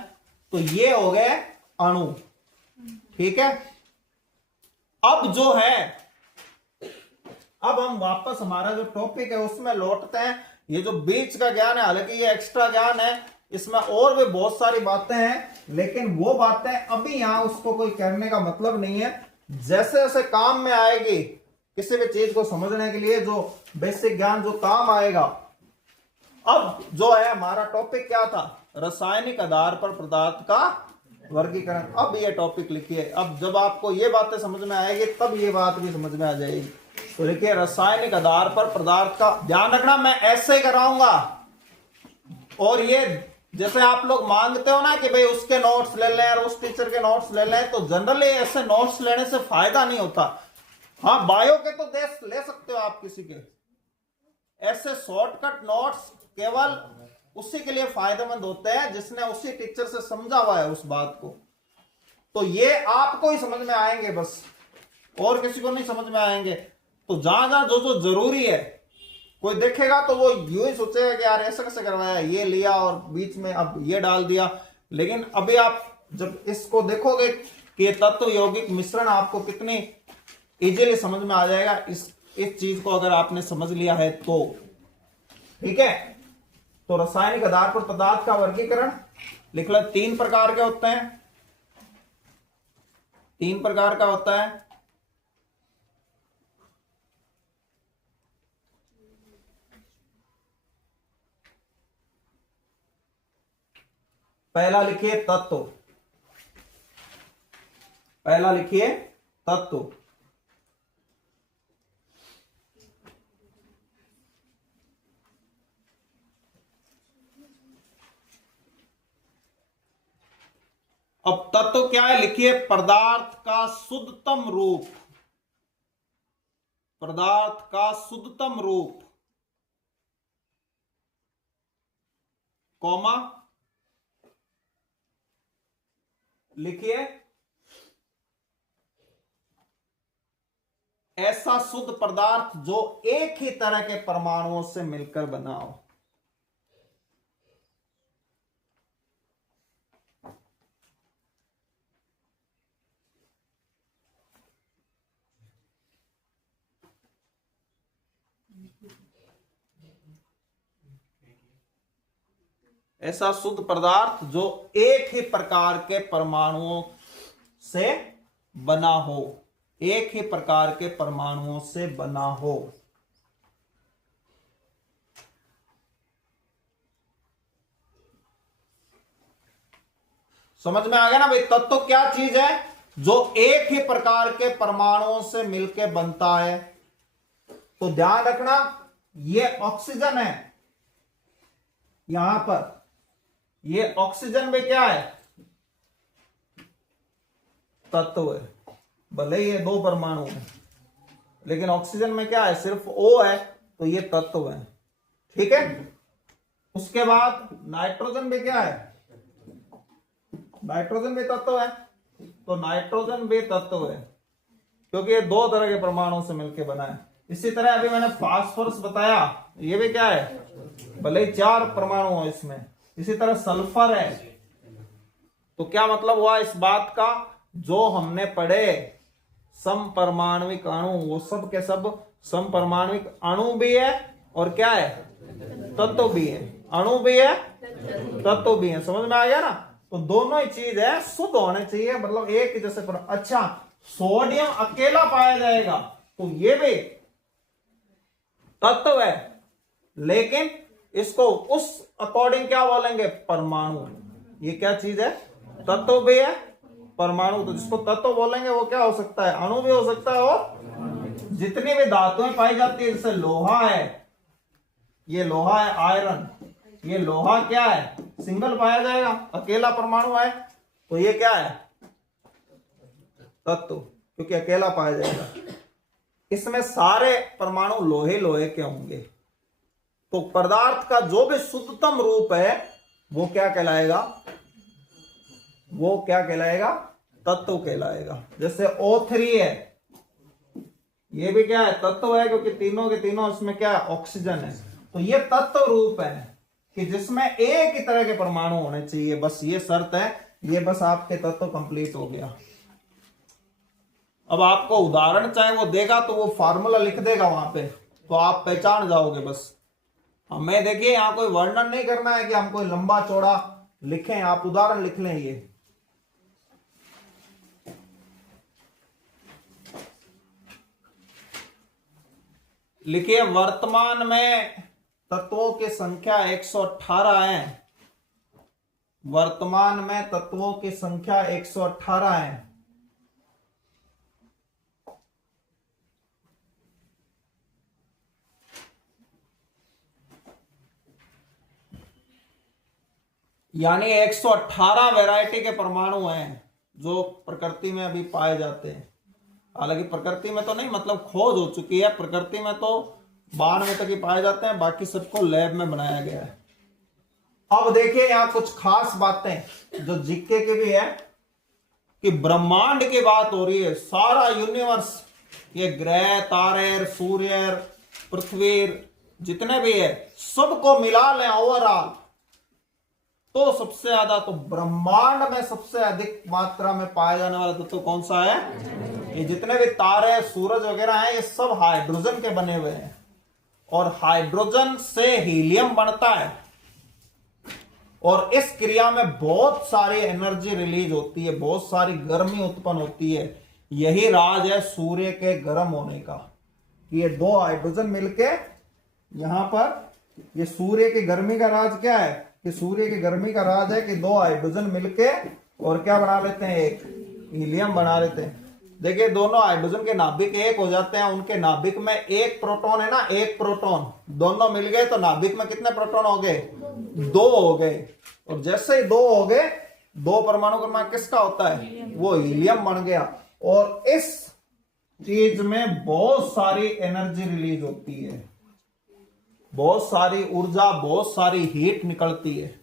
तो ये हो गए अणु, ठीक है। अब जो है, अब हम वापस हमारा जो टॉपिक है उसमें लौटते हैं। ये जो बीच का ज्ञान है, हालांकि ये एक्स्ट्रा ज्ञान है, इसमें और भी बहुत सारी बातें हैं, लेकिन वो बातें अभी यहां उसको कोई करने का मतलब नहीं है। जैसे जैसे काम में आएगी किसी भी चीज को समझने के लिए, जो बेसिक ज्ञान जो काम आएगा। अब जो है हमारा टॉपिक क्या था? रासायनिक आधार पर पदार्थ का वर्गीकरण। अब ये टॉपिक लिखिए। अब जब आपको ये बातें समझ में आएगी तब ये बात भी समझ में आ जाएगी। तो लिखिए, रासायनिक आधार पर पदार्थ का। ध्यान रखना, मैं ऐसे ही कराऊंगा, और ये जैसे आप लोग मांगते हो ना कि भाई उसके नोट्स ले लें और उस टीचर के नोट्स ले लें, तो जनरली ऐसे नोट्स लेने से फायदा नहीं होता। हाँ, बायो के तो ले सकते हो आप किसी के, ऐसे शॉर्टकट नोट्स केवल उसी के लिए फायदेमंद होते हैं जिसने उसी टीचर से समझा हुआ है उस बात को। तो ये आपको ही समझ में आएंगे बस, और किसी को नहीं समझ में आएंगे। तो जहां जहां जो जो जरूरी है, कोई देखेगा तो वो यूं ही सोचेगा कि यार ऐसा कैसे करवाया, ये लिया और बीच में अब ये डाल दिया। लेकिन अभी आप जब इसको देखोगे कि तत्व यौगिक मिश्रण आपको कितनी इजीली समझ में आ जाएगा इस चीज को अगर आपने समझ लिया है तो। ठीक है, तो रासायनिक आधार पर पदार्थ का वर्गीकरण लिख लो। 3 प्रकार के होते हैं, 3 प्रकार का होता है। पहला लिखिए तत्व, पहला लिखिए तत्व। अब तत्व क्या है, लिखिए पदार्थ का शुद्धतम रूप, पदार्थ का शुद्धतम रूप, कॉमा लिखिए ऐसा शुद्ध पदार्थ जो एक ही तरह के परमाणुओं से मिलकर बना हो। ऐसा शुद्ध पदार्थ जो एक ही प्रकार के परमाणुओं से बना हो, एक ही प्रकार के परमाणुओं से बना हो। समझ में आ गया ना भाई, तत्व क्या चीज है जो एक ही प्रकार के परमाणुओं से मिलकर बनता है। तो ध्यान रखना ये ऑक्सीजन है, यहां पर ये ऑक्सीजन में क्या है, तत्व है। भले ही ये 2 परमाणु है लेकिन ऑक्सीजन में क्या है, सिर्फ O है, तो ये तत्व है। ठीक है, उसके बाद नाइट्रोजन में क्या है, नाइट्रोजन भी तत्व है, तो नाइट्रोजन भी तत्व है क्योंकि ये 2 तरह के परमाणुओं से मिलकर बना है। इसी तरह अभी मैंने फास्फोरस बताया, ये भी क्या है, भले ही 4 परमाणु हो इसमें। इसी तरह सल्फर है। तो क्या मतलब हुआ इस बात का, जो हमने पढ़े समपरमाणविक अणु, वो सब के सब समपरमाणविक अणु भी है और क्या है, तत्व भी है। अणु भी है, तत्व भी है। समझ में आ गया ना। तो दोनों ही चीज है, शुद्ध होने चाहिए, मतलब एक ही जैसे अच्छा सोडियम अकेला पाया जाएगा तो ये भी तत्व है, लेकिन इसको उस अकॉर्डिंग क्या बोलेंगे, परमाणु। ये क्या चीज है, तत्व भी है, परमाणु। तो जिसको तत्व बोलेंगे वो क्या हो सकता है, अणु भी हो सकता है। और जितनी भी धातुएं पाई जाती है, जैसे लोहा है, ये लोहा है आयरन, ये लोहा क्या है, सिंगल पाया जाएगा, अकेला परमाणु है, तो ये क्या है, तत्व, क्योंकि अकेला पाया जाएगा। इसमें सारे परमाणु लोहे लोहे के होंगे। तो पदार्थ का जो भी शुद्धतम रूप है वो क्या कहलाएगा, वो क्या कहलाएगा, तत्व कहलाएगा। जैसे O3 है, ये भी क्या है, तत्व है, क्योंकि तीनों के तीनों इसमें क्या है, ऑक्सीजन है। तो ये तत्व रूप है कि जिसमें एक ही तरह के परमाणु होने चाहिए, बस ये शर्त है। ये बस आपके तत्व कंप्लीट हो गया। अब आपको उदाहरण चाहे वो देगा तो वो फार्मूला लिख देगा वहां पे, तो आप पहचान जाओगे। बस हमें देखिए यहां कोई वर्णन नहीं करना है कि हम कोई लंबा चौड़ा लिखें, आप उदाहरण लिख लें। ये लिखिए वर्तमान में तत्वों की संख्या 118 है। वर्तमान में तत्वों की संख्या 118 है। यानी 118 वैरायटी के परमाणु हैं जो प्रकृति में अभी पाए जाते हैं। हालांकि प्रकृति में तो नहीं, मतलब खोज हो चुकी है, प्रकृति में तो 92 तक ही पाए जाते हैं, बाकी सबको लैब में बनाया गया है। अब देखिए यहां कुछ खास बातें जो जीके की भी है कि ब्रह्मांड की बात हो रही है। सारा यूनिवर्स, ये ग्रह, तारे, सूर्य, पृथ्वी, जितने भी है, सबको मिला लें ओवरऑल, तो सबसे ज्यादा, तो ब्रह्मांड में सबसे अधिक मात्रा में पाया जाने वाला तत्व कौन सा है, ये जितने भी तारे सूरज वगैरह हैं ये सब हाइड्रोजन के बने हुए हैं और हाइड्रोजन से हीलियम बनता है और इस क्रिया में बहुत सारी एनर्जी रिलीज होती है, बहुत सारी गर्मी उत्पन्न होती है। यही राज है सूर्य के गर्म होने का कि ये दो हाइड्रोजन मिलके यहां पर ये सूर्य की गर्मी का राज क्या है कि सूर्य की गर्मी का राज है कि दो हाइड्रोजन मिलके और क्या बना लेते हैं, एक हीलियम बना लेते हैं। देखिए दोनों हाइड्रोजन के नाभिक एक हो जाते हैं, उनके नाभिक में एक प्रोटॉन है ना, एक प्रोटॉन, दोनों मिल गए तो नाभिक में कितने प्रोटॉन हो गए, दो हो गए। और जैसे ही दो हो गए, दो परमाणु क्रमांक किसका होता है, वो हीलियम बन गया। और इस चीज में बहुत सारी एनर्जी रिलीज होती है, बहुत सारी ऊर्जा, बहुत सारी हीट निकलती है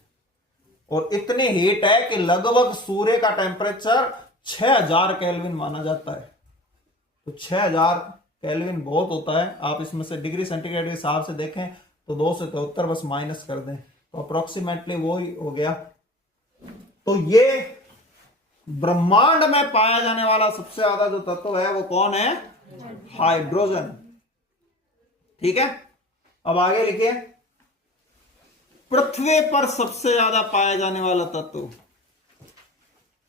और इतनी हीट है कि लगभग सूर्य का टेम्परेचर 6000 केल्विन माना जाता है। तो 6000 केल्विन बहुत होता है। आप इसमें से डिग्री सेंटीग्रेड के हिसाब से देखें तो 2 से 73 बस माइनस कर दें तो अप्रोक्सीमेटली वो ही हो गया। तो ये ब्रह्मांड में पाया जाने वाला सबसे ज्यादा जो तत्व है वो कौन है, हाइड्रोजन। ठीक है, अब आगे लिखिए, पृथ्वी पर सबसे ज्यादा पाया जाने वाला तत्व,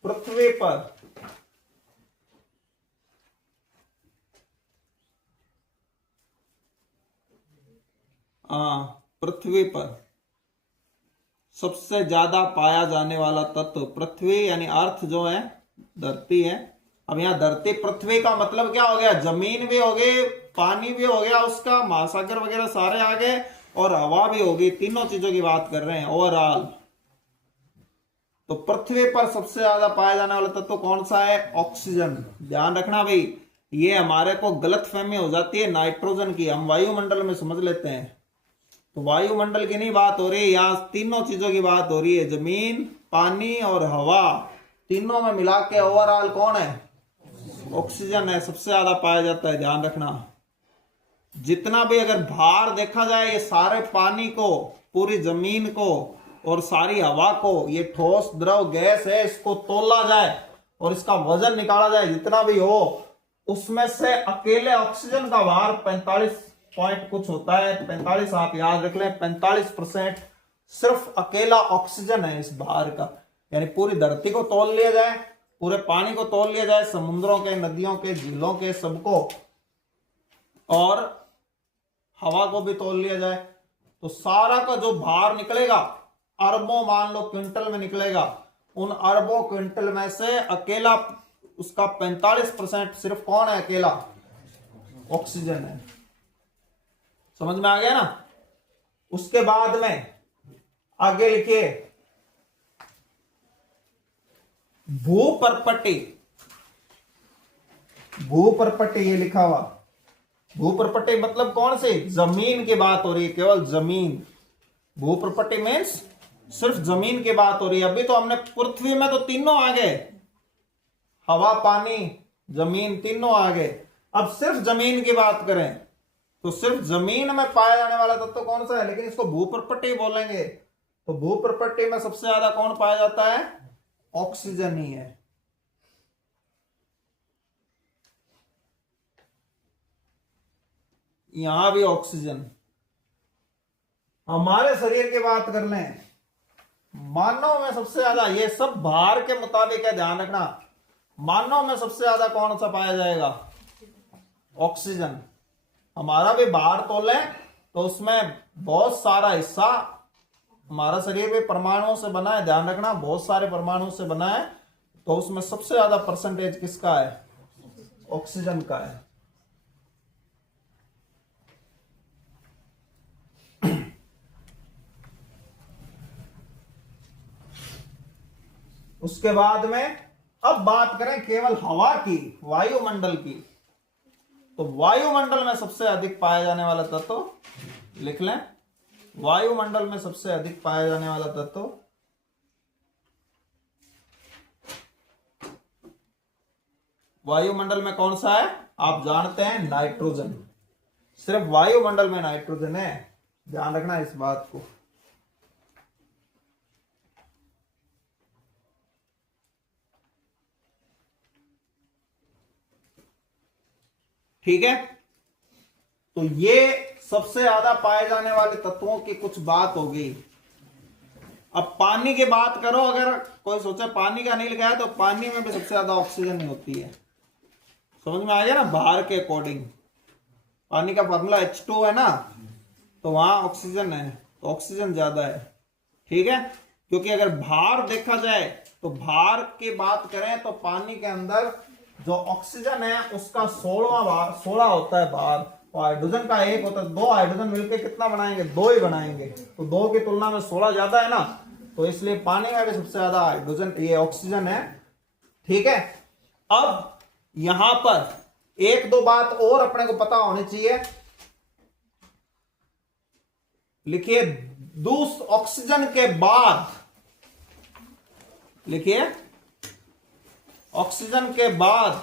पृथ्वी पर पृथ्वी पर सबसे ज्यादा पाया जाने वाला तत्व, पृथ्वी यानी अर्थ जो है, धरती है। अब यहां धरती पृथ्वी का मतलब क्या हो गया, जमीन भी हो गई, पानी भी हो गया उसका, महासागर वगैरह सारे आ गए और हवा भी होगी, तीनों चीजों की बात कर रहे हैं ओवरऑल। तो पृथ्वी पर सबसे ज्यादा पाया जाने वाला तत्व कौन सा है, ऑक्सीजन। ध्यान रखना भाई, ये हमारे को गलतफहमी हो जाती है नाइट्रोजन की, हम वायुमंडल में समझ लेते हैं। तो वायुमंडल की नहीं बात हो रही, यहां तीनों चीजों की बात हो रही है, जमीन, पानी और हवा, तीनों में मिला के ओवरऑल कौन है, ऑक्सीजन है, सबसे ज्यादा पाया जाता है। ध्यान रखना, जितना भी अगर भार देखा जाए, ये सारे पानी को, पूरी जमीन को और सारी हवा को, ये ठोस द्रव गैस है, इसको तोला जाए और इसका वजन निकाला जाए, जितना भी हो, उसमें से अकेले ऑक्सीजन का भार 45 पॉइंट कुछ होता है, 45 आप याद रख लें, 45% सिर्फ अकेला ऑक्सीजन है इस भार का। यानी पूरी धरती को तोल लिया जाए, पूरे पानी को तोल लिया जाए, समुद्रों के, नदियों के, झीलों के, सबको, और हवा को भी तोल लिया जाए, तो सारा का जो भार निकलेगा, अरबों मान लो क्विंटल में निकलेगा, उन अरबों क्विंटल में से अकेला उसका 45% सिर्फ कौन है, अकेला ऑक्सीजन है। समझ में आ गया ना। उसके बाद में आगे लिखिए, भूपर्पट्टी, भूपर्पट्टी ये लिखा हुआ, भूपर्पट्टी मतलब कौन सी, जमीन की बात हो रही है, केवल जमीन। भूपर्पट्टी मीन्स सिर्फ जमीन की बात हो रही है। अभी तो हमने पृथ्वी में तो तीनों आ गए, हवा, पानी, जमीन, तीनों आ गए। अब सिर्फ जमीन की बात करें तो सिर्फ जमीन में पाया जाने वाला तत्व तो कौन सा है, लेकिन इसको भूपर्पट्टी बोलेंगे। तो भूपर्पट्टी में सबसे ज्यादा कौन पाया जाता है, ऑक्सीजन ही है। यहां भी ऑक्सीजन। हमारे शरीर की बात कर लें, मानव में सबसे ज्यादा, ये सब भार के मुताबिक है, ध्यान रखना, मानव में सबसे ज्यादा कौन सा पाया जाएगा, ऑक्सीजन। हमारा भी भार तोले तो उसमें बहुत सारा हिस्सा, हमारा शरीर भी परमाणुओं से बना है, ध्यान रखना, बहुत सारे परमाणुओं से बना है, तो उसमें सबसे ज्यादा परसेंटेज किसका है, ऑक्सीजन का है। उसके बाद में अब बात करें केवल हवा की, वायुमंडल की, तो वायुमंडल में सबसे अधिक पाया जाने वाला तत्व लिख लें, वायुमंडल में सबसे अधिक पाया जाने वाला तत्व वायुमंडल में कौन सा है, आप जानते हैं, नाइट्रोजन। सिर्फ वायुमंडल में नाइट्रोजन है, ध्यान रखना इस बात को। ठीक है, तो ये सबसे ज्यादा पाए जाने वाले तत्वों की कुछ बात हो गई। अब पानी की बात करो, अगर कोई सोचे पानी का नहीं लिखा है, तो पानी में भी सबसे ज्यादा ऑक्सीजन नहीं होती है। समझ में आ गया ना, बाहर के अकॉर्डिंग पानी का फॉर्मूला H2 है ना, तो वहां ऑक्सीजन है, तो ऑक्सीजन ज्यादा है। ठीक है, क्योंकि अगर भार देखा जाए तो भार की बात करें तो पानी के अंदर जो ऑक्सीजन है उसका 16 होता है भार, और हाइड्रोजन का 1 होता है। 2 हाइड्रोजन मिलकर कितना बनाएंगे? 2 ही बनाएंगे, तो 2 की तुलना में 16 ज्यादा है ना, तो इसलिए पानी में भी सबसे ज्यादा हाइड्रोजन ये ऑक्सीजन है। ठीक है, अब यहां पर 1-2 बात और अपने को पता होनी चाहिए। लिखिए, ऑक्सीजन के बाद, लिखिए ऑक्सीजन के बाद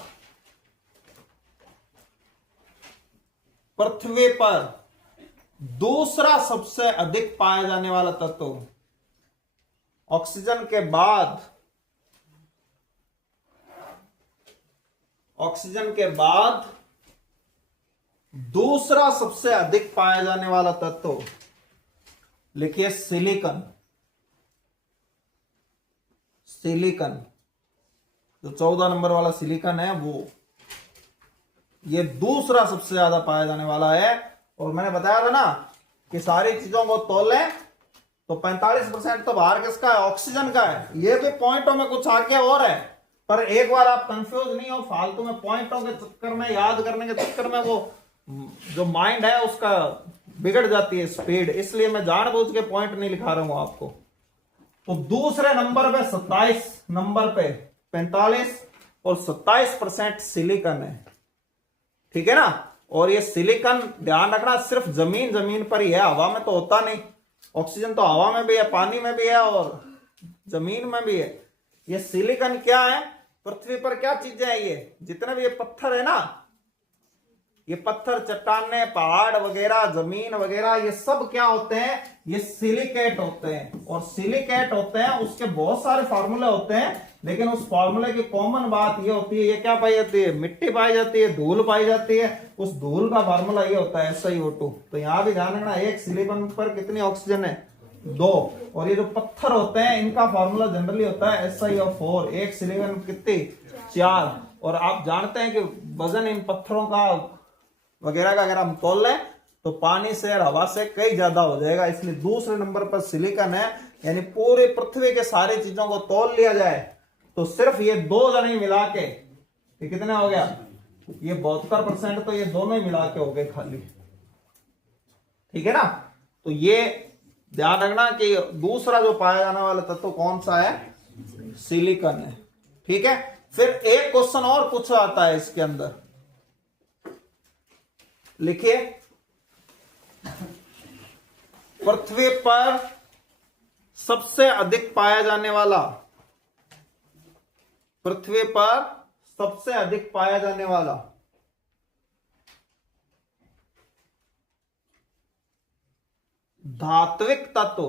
पृथ्वी पर दूसरा सबसे अधिक पाया जाने वाला तत्व, ऑक्सीजन के बाद, ऑक्सीजन के बाद दूसरा सबसे अधिक पाया जाने वाला तत्व, लिखिए सिलिकॉन। सिलिकॉन, जो 14 नंबर वाला सिलिकॉन है, वो ये दूसरा सबसे ज्यादा पाया जाने वाला है। और मैंने बताया था ना कि सारी चीजों को तोलें तो 45% तो बाहर किसका है? ऑक्सीजन का है। ये भी पॉइंटों में कुछ आगे और है, पर एक बार आप कंफ्यूज नहीं हो, फालतू में पॉइंटों के चक्कर में, याद करने के चक्कर में वो जो माइंड है उसका बिगड़ जाती है स्पीड, इसलिए मैं जानबूझ के पॉइंट नहीं लिखा रहा हूं आपको। तो दूसरे नंबर पे 27 नंबर पे 45 और 27% सिलिकॉन है। ठीक है ना, और ये सिलिकॉन ध्यान रखना सिर्फ जमीन पर ही है, हवा में तो होता नहीं। ऑक्सीजन तो हवा में भी है, पानी में भी है और जमीन में भी है। ये सिलिकॉन क्या है? पृथ्वी पर क्या चीजें हैं? ये जितने भी ये पत्थर है ना, ये पत्थर, चट्टाने, पहाड़ वगैरह, जमीन वगैरह, ये सब क्या होते हैं? ये सिलिकेट होते हैं। और सिलिकेट होते हैं, उसके बहुत सारे फार्मूले होते हैं, लेकिन उस फार्मूले की कॉमन बात ये होती है, ये क्या पाई जाती है? मिट्टी पाई जाती है, धूल पाई जाती है। उस धूल का फार्मूला ये होता है SiO2। तो यहां भी ध्यान रखना, एक सिलिकॉन पर कितनी ऑक्सीजन है? 2। और ये जो पत्थर होते हैं इनका फार्मूला जनरली होता है SiO4। एक सिलिकॉन कितनी? 4। और आप जानते हैं कि वजन इन पत्थरों का वगैरह का अगर हम तोल लें तो पानी से और हवा से कई ज्यादा हो जाएगा, इसलिए दूसरे नंबर पर सिलिकॉन है। यानी पूरी पृथ्वी के सारी चीजों को तोल लिया जाए तो सिर्फ ये 2 जने मिला के ये कितने हो गया? ये 72%, तो ये दोनों ही मिला के हो गए खाली। ठीक है ना, तो ये ध्यान रखना कि दूसरा जो पाया जाने वाला तत्व कौन सा है? सिलिकॉन है। ठीक है, फिर एक क्वेश्चन और पूछा आता है इसके अंदर, लिखिए पृथ्वी पर सबसे अधिक पाया जाने वाला, पृथ्वी पर सबसे अधिक पाया जाने वाला धात्विक तत्व,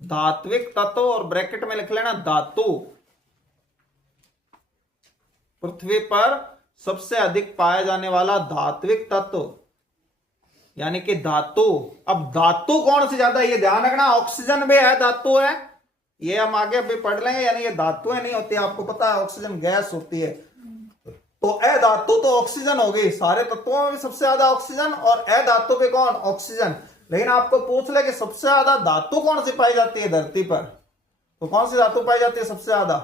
धात्विक तत्व, और ब्रैकेट में लिख लेना धातु। पृथ्वी पर सबसे अधिक पाया जाने वाला धात्विक तत्व यानी कि धातु। अब धातु कौन सी ज्यादा है ये ध्यान रखना, ऑक्सीजन भी है, धातु है, ये हम आगे भी पढ़ लेंगे। यानी ये धातुएं नहीं होती, आपको पता है ऑक्सीजन गैस होती है। तो अधातु तो ऑक्सीजन हो गई, सारे तत्वों में भी सबसे ज्यादा ऑक्सीजन, और अधातु पे कौन? ऑक्सीजन। लेकिन आपको पूछ ले कि सबसे ज्यादा धातु कौन सी पाई जाती है धरती पर, तो कौन सी धातु पाई जाती है सबसे ज्यादा?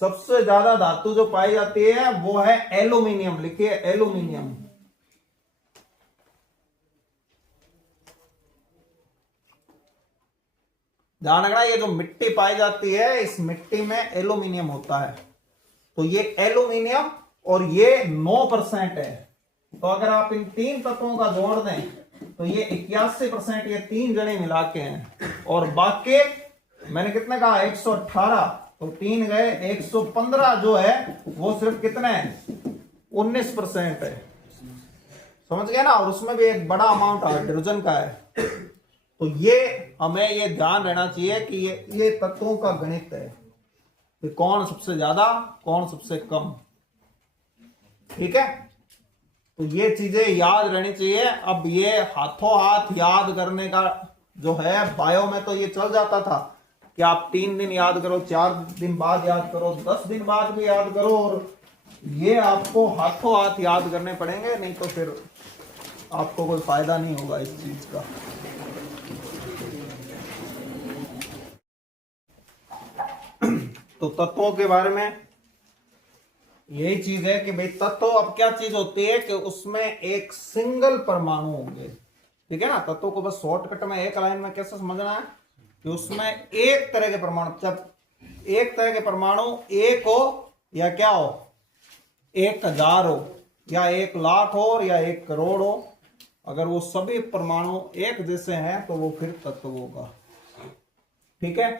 सबसे ज्यादा धातु जो पाई जाती है वो है एल्यूमिनियम। लिखिए एल्यूमिनियम। ध्यान रखना, ये जो मिट्टी पाई जाती है इस मिट्टी में एल्यूमिनियम होता है। तो ये एल्यूमिनियम और ये 9% है। तो अगर आप इन 3 तत्वों का जोड़ दें तो ये 81%, ये 3 जने मिला के हैं। और बाकी मैंने कितने कहा? 118, तो 3 गए, 115 जो है वो सिर्फ कितने है? 19% है। समझ गए ना, और उसमें भी एक बड़ा अमाउंट हाइड्रोजन का है। तो ये हमें ये ध्यान रहना चाहिए कि ये तत्वों का गणित है कि कौन सबसे ज्यादा, कौन सबसे कम। ठीक है, तो ये चीजें याद रहनी चाहिए। अब ये हाथों हाथ याद करने का जो है, बायो में तो ये चल जाता था कि आप 3 दिन याद करो, 4 दिन बाद याद करो, 10 दिन बाद भी याद करो, और ये आपको हाथों हाथ याद करने पड़ेंगे, नहीं तो फिर आपको कोई फायदा नहीं होगा इस चीज का। तो तत्वों के बारे में यही चीज है कि भाई तत्व अब क्या चीज होती है कि उसमें एक सिंगल परमाणु होंगे, ठीक है ना। तत्वों को बस शॉर्टकट में एक लाइन में कैसे समझना है कि उसमें एक तरह के परमाणु, जब एक तरह के परमाणु एक हो या क्या हो, 1000 हो या 1,00,000 हो या 1 करोड़ हो, अगर वो सभी परमाणु एक जैसे हैं तो वो फिर तत्व होगा, ठीक है।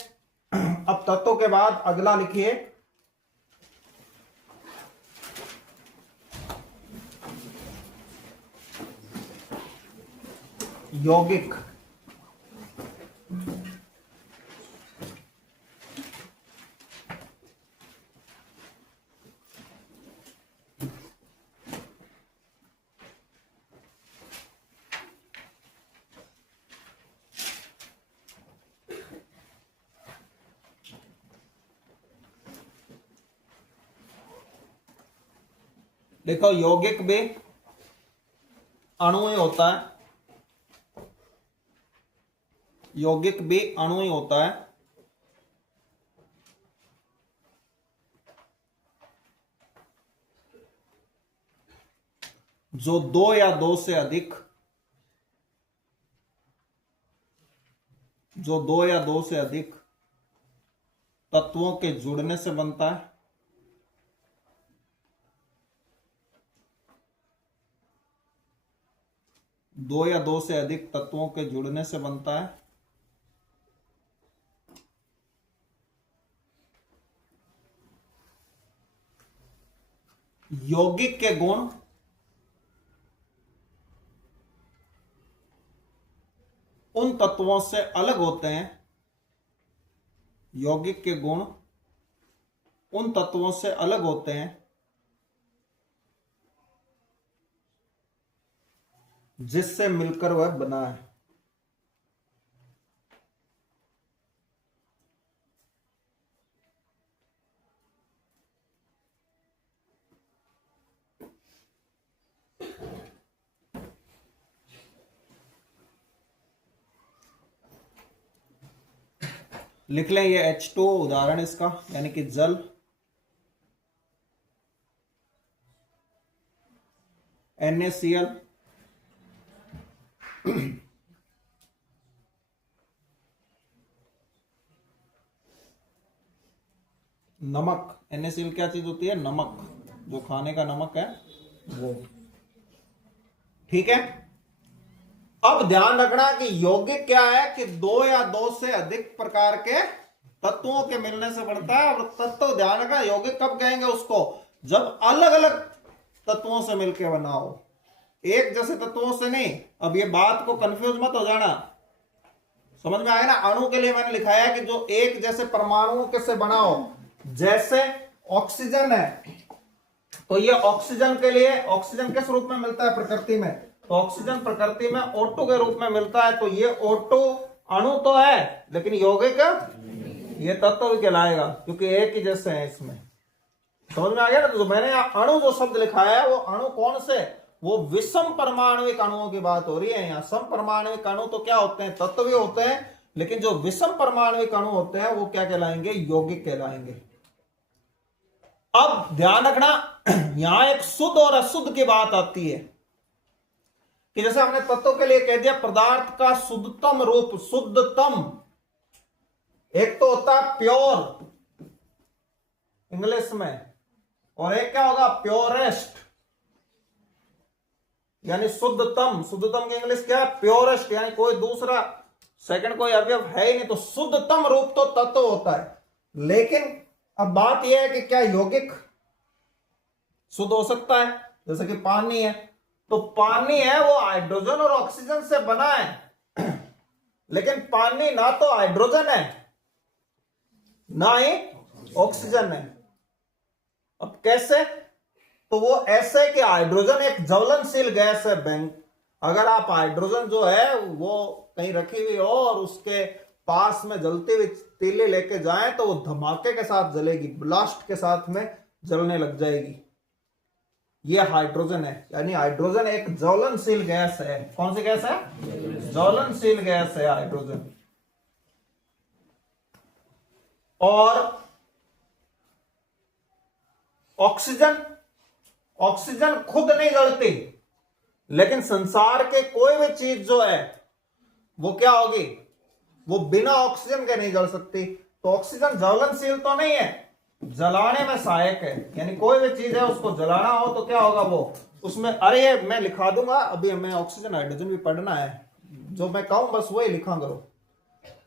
अब तत्व के बाद अगला लिखिए यौगिक। देखो यौगिक भी अणु ही होता है, यौगिक भी अणु ही होता है। जो 2 या 2 से अधिक, जो 2 या 2 से अधिक तत्वों के जुड़ने से बनता है, दो या दो से अधिक तत्वों के जुड़ने से बनता है। यौगिक के गुण उन तत्वों से अलग होते हैं, यौगिक के गुण उन तत्वों से अलग होते हैं जिससे मिलकर वह बना है। लिख लें ये H2 उदाहरण इसका, यानी कि जल, NaCl, नमक। NaCl क्या चीज होती है? नमक, जो खाने का नमक है वो, ठीक है। अब ध्यान रखना कि यौगिक क्या है कि 2 या 2 से अधिक प्रकार के तत्वों के मिलने से बनता है। और तत्व ध्यान रखना, यौगिक कब कहेंगे उसको? जब अलग अलग तत्वों से मिलकर बना हो, एक जैसे तत्वों से नहीं। अब ये बात को कंफ्यूज मत हो जाना, समझ में आया ना। अणु के लिए मैंने लिखा है कि जो एक जैसे परमाणुओं के से बना हो, जैसे ऑक्सीजन है तो ये ऑक्सीजन के लिए, ऑक्सीजन किस रूप में मिलता है प्रकृति में? तो ऑक्सीजन प्रकृति में O2 के रूप में मिलता है। तो ये O2 अणु तो है, लेकिन यौगिक ये तत्व भी कहलाएगा, क्योंकि एक ही जैसे हैं इसमें। समझ में आ गया ना। तो मैंने अणु जो शब्द लिखा है वो अणु कौन से? वो विषम परमाणुविक अणुओं की बात हो रही है यहाँ। सम परमाणुविक अणु तो क्या होते हैं? तत्व भी होते हैं, लेकिन जो विषम परमाणुविक अणु होते हैं वो क्या कहलाएंगे? यौगिक कहलाएंगे। अब ध्यान रखना, यहां एक शुद्ध और अशुद्ध की बात आती है कि जैसे हमने तत्व के लिए कह दिया पदार्थ का शुद्धतम रूप, शुद्धतम। एक तो होता है प्योर इंग्लिश में, और एक क्या होगा? प्योरेस्ट, यानी शुद्धतम। शुद्धतम की इंग्लिश क्या है? प्योरेस्ट, यानी कोई दूसरा सेकंड कोई अवयव है ही नहीं। तो शुद्धतम रूप तो तत्व होता है। लेकिन अब बात यह है कि क्या यौगिक शुद्ध हो सकता है? जैसे कि पानी है, तो पानी है वो हाइड्रोजन और ऑक्सीजन से बना है, लेकिन पानी ना तो हाइड्रोजन है ना ही ऑक्सीजन है। अब कैसे? तो वो ऐसे कि हाइड्रोजन एक ज्वलनशील गैस है बैंक। अगर आप हाइड्रोजन जो है वो कहीं रखी हुई हो और उसके पास में जलती हुई तीली लेके जाएं तो वो धमाके के साथ जलेगी, ब्लास्ट के साथ में जलने लग जाएगी। ये हाइड्रोजन है, यानी हाइड्रोजन एक ज्वलनशील गैस है। कौन सी गैस है? ज्वलनशील गैस है हाइड्रोजन। और ऑक्सीजन, ऑक्सीजन खुद नहीं जलती, लेकिन संसार के कोई भी चीज जो है वो क्या होगी, वो बिना ऑक्सीजन के नहीं जल सकती। तो ऑक्सीजन ज्वलनशील तो नहीं है, जलाने में सहायक है। यानी कोई भी चीज है उसको जलाना हो तो क्या होगा वो उसमें, अरे मैं लिखा दूंगा, अभी हमें ऑक्सीजन हाइड्रोजन भी पढ़ना है, जो मैं कहूं बस वही लिखा करो,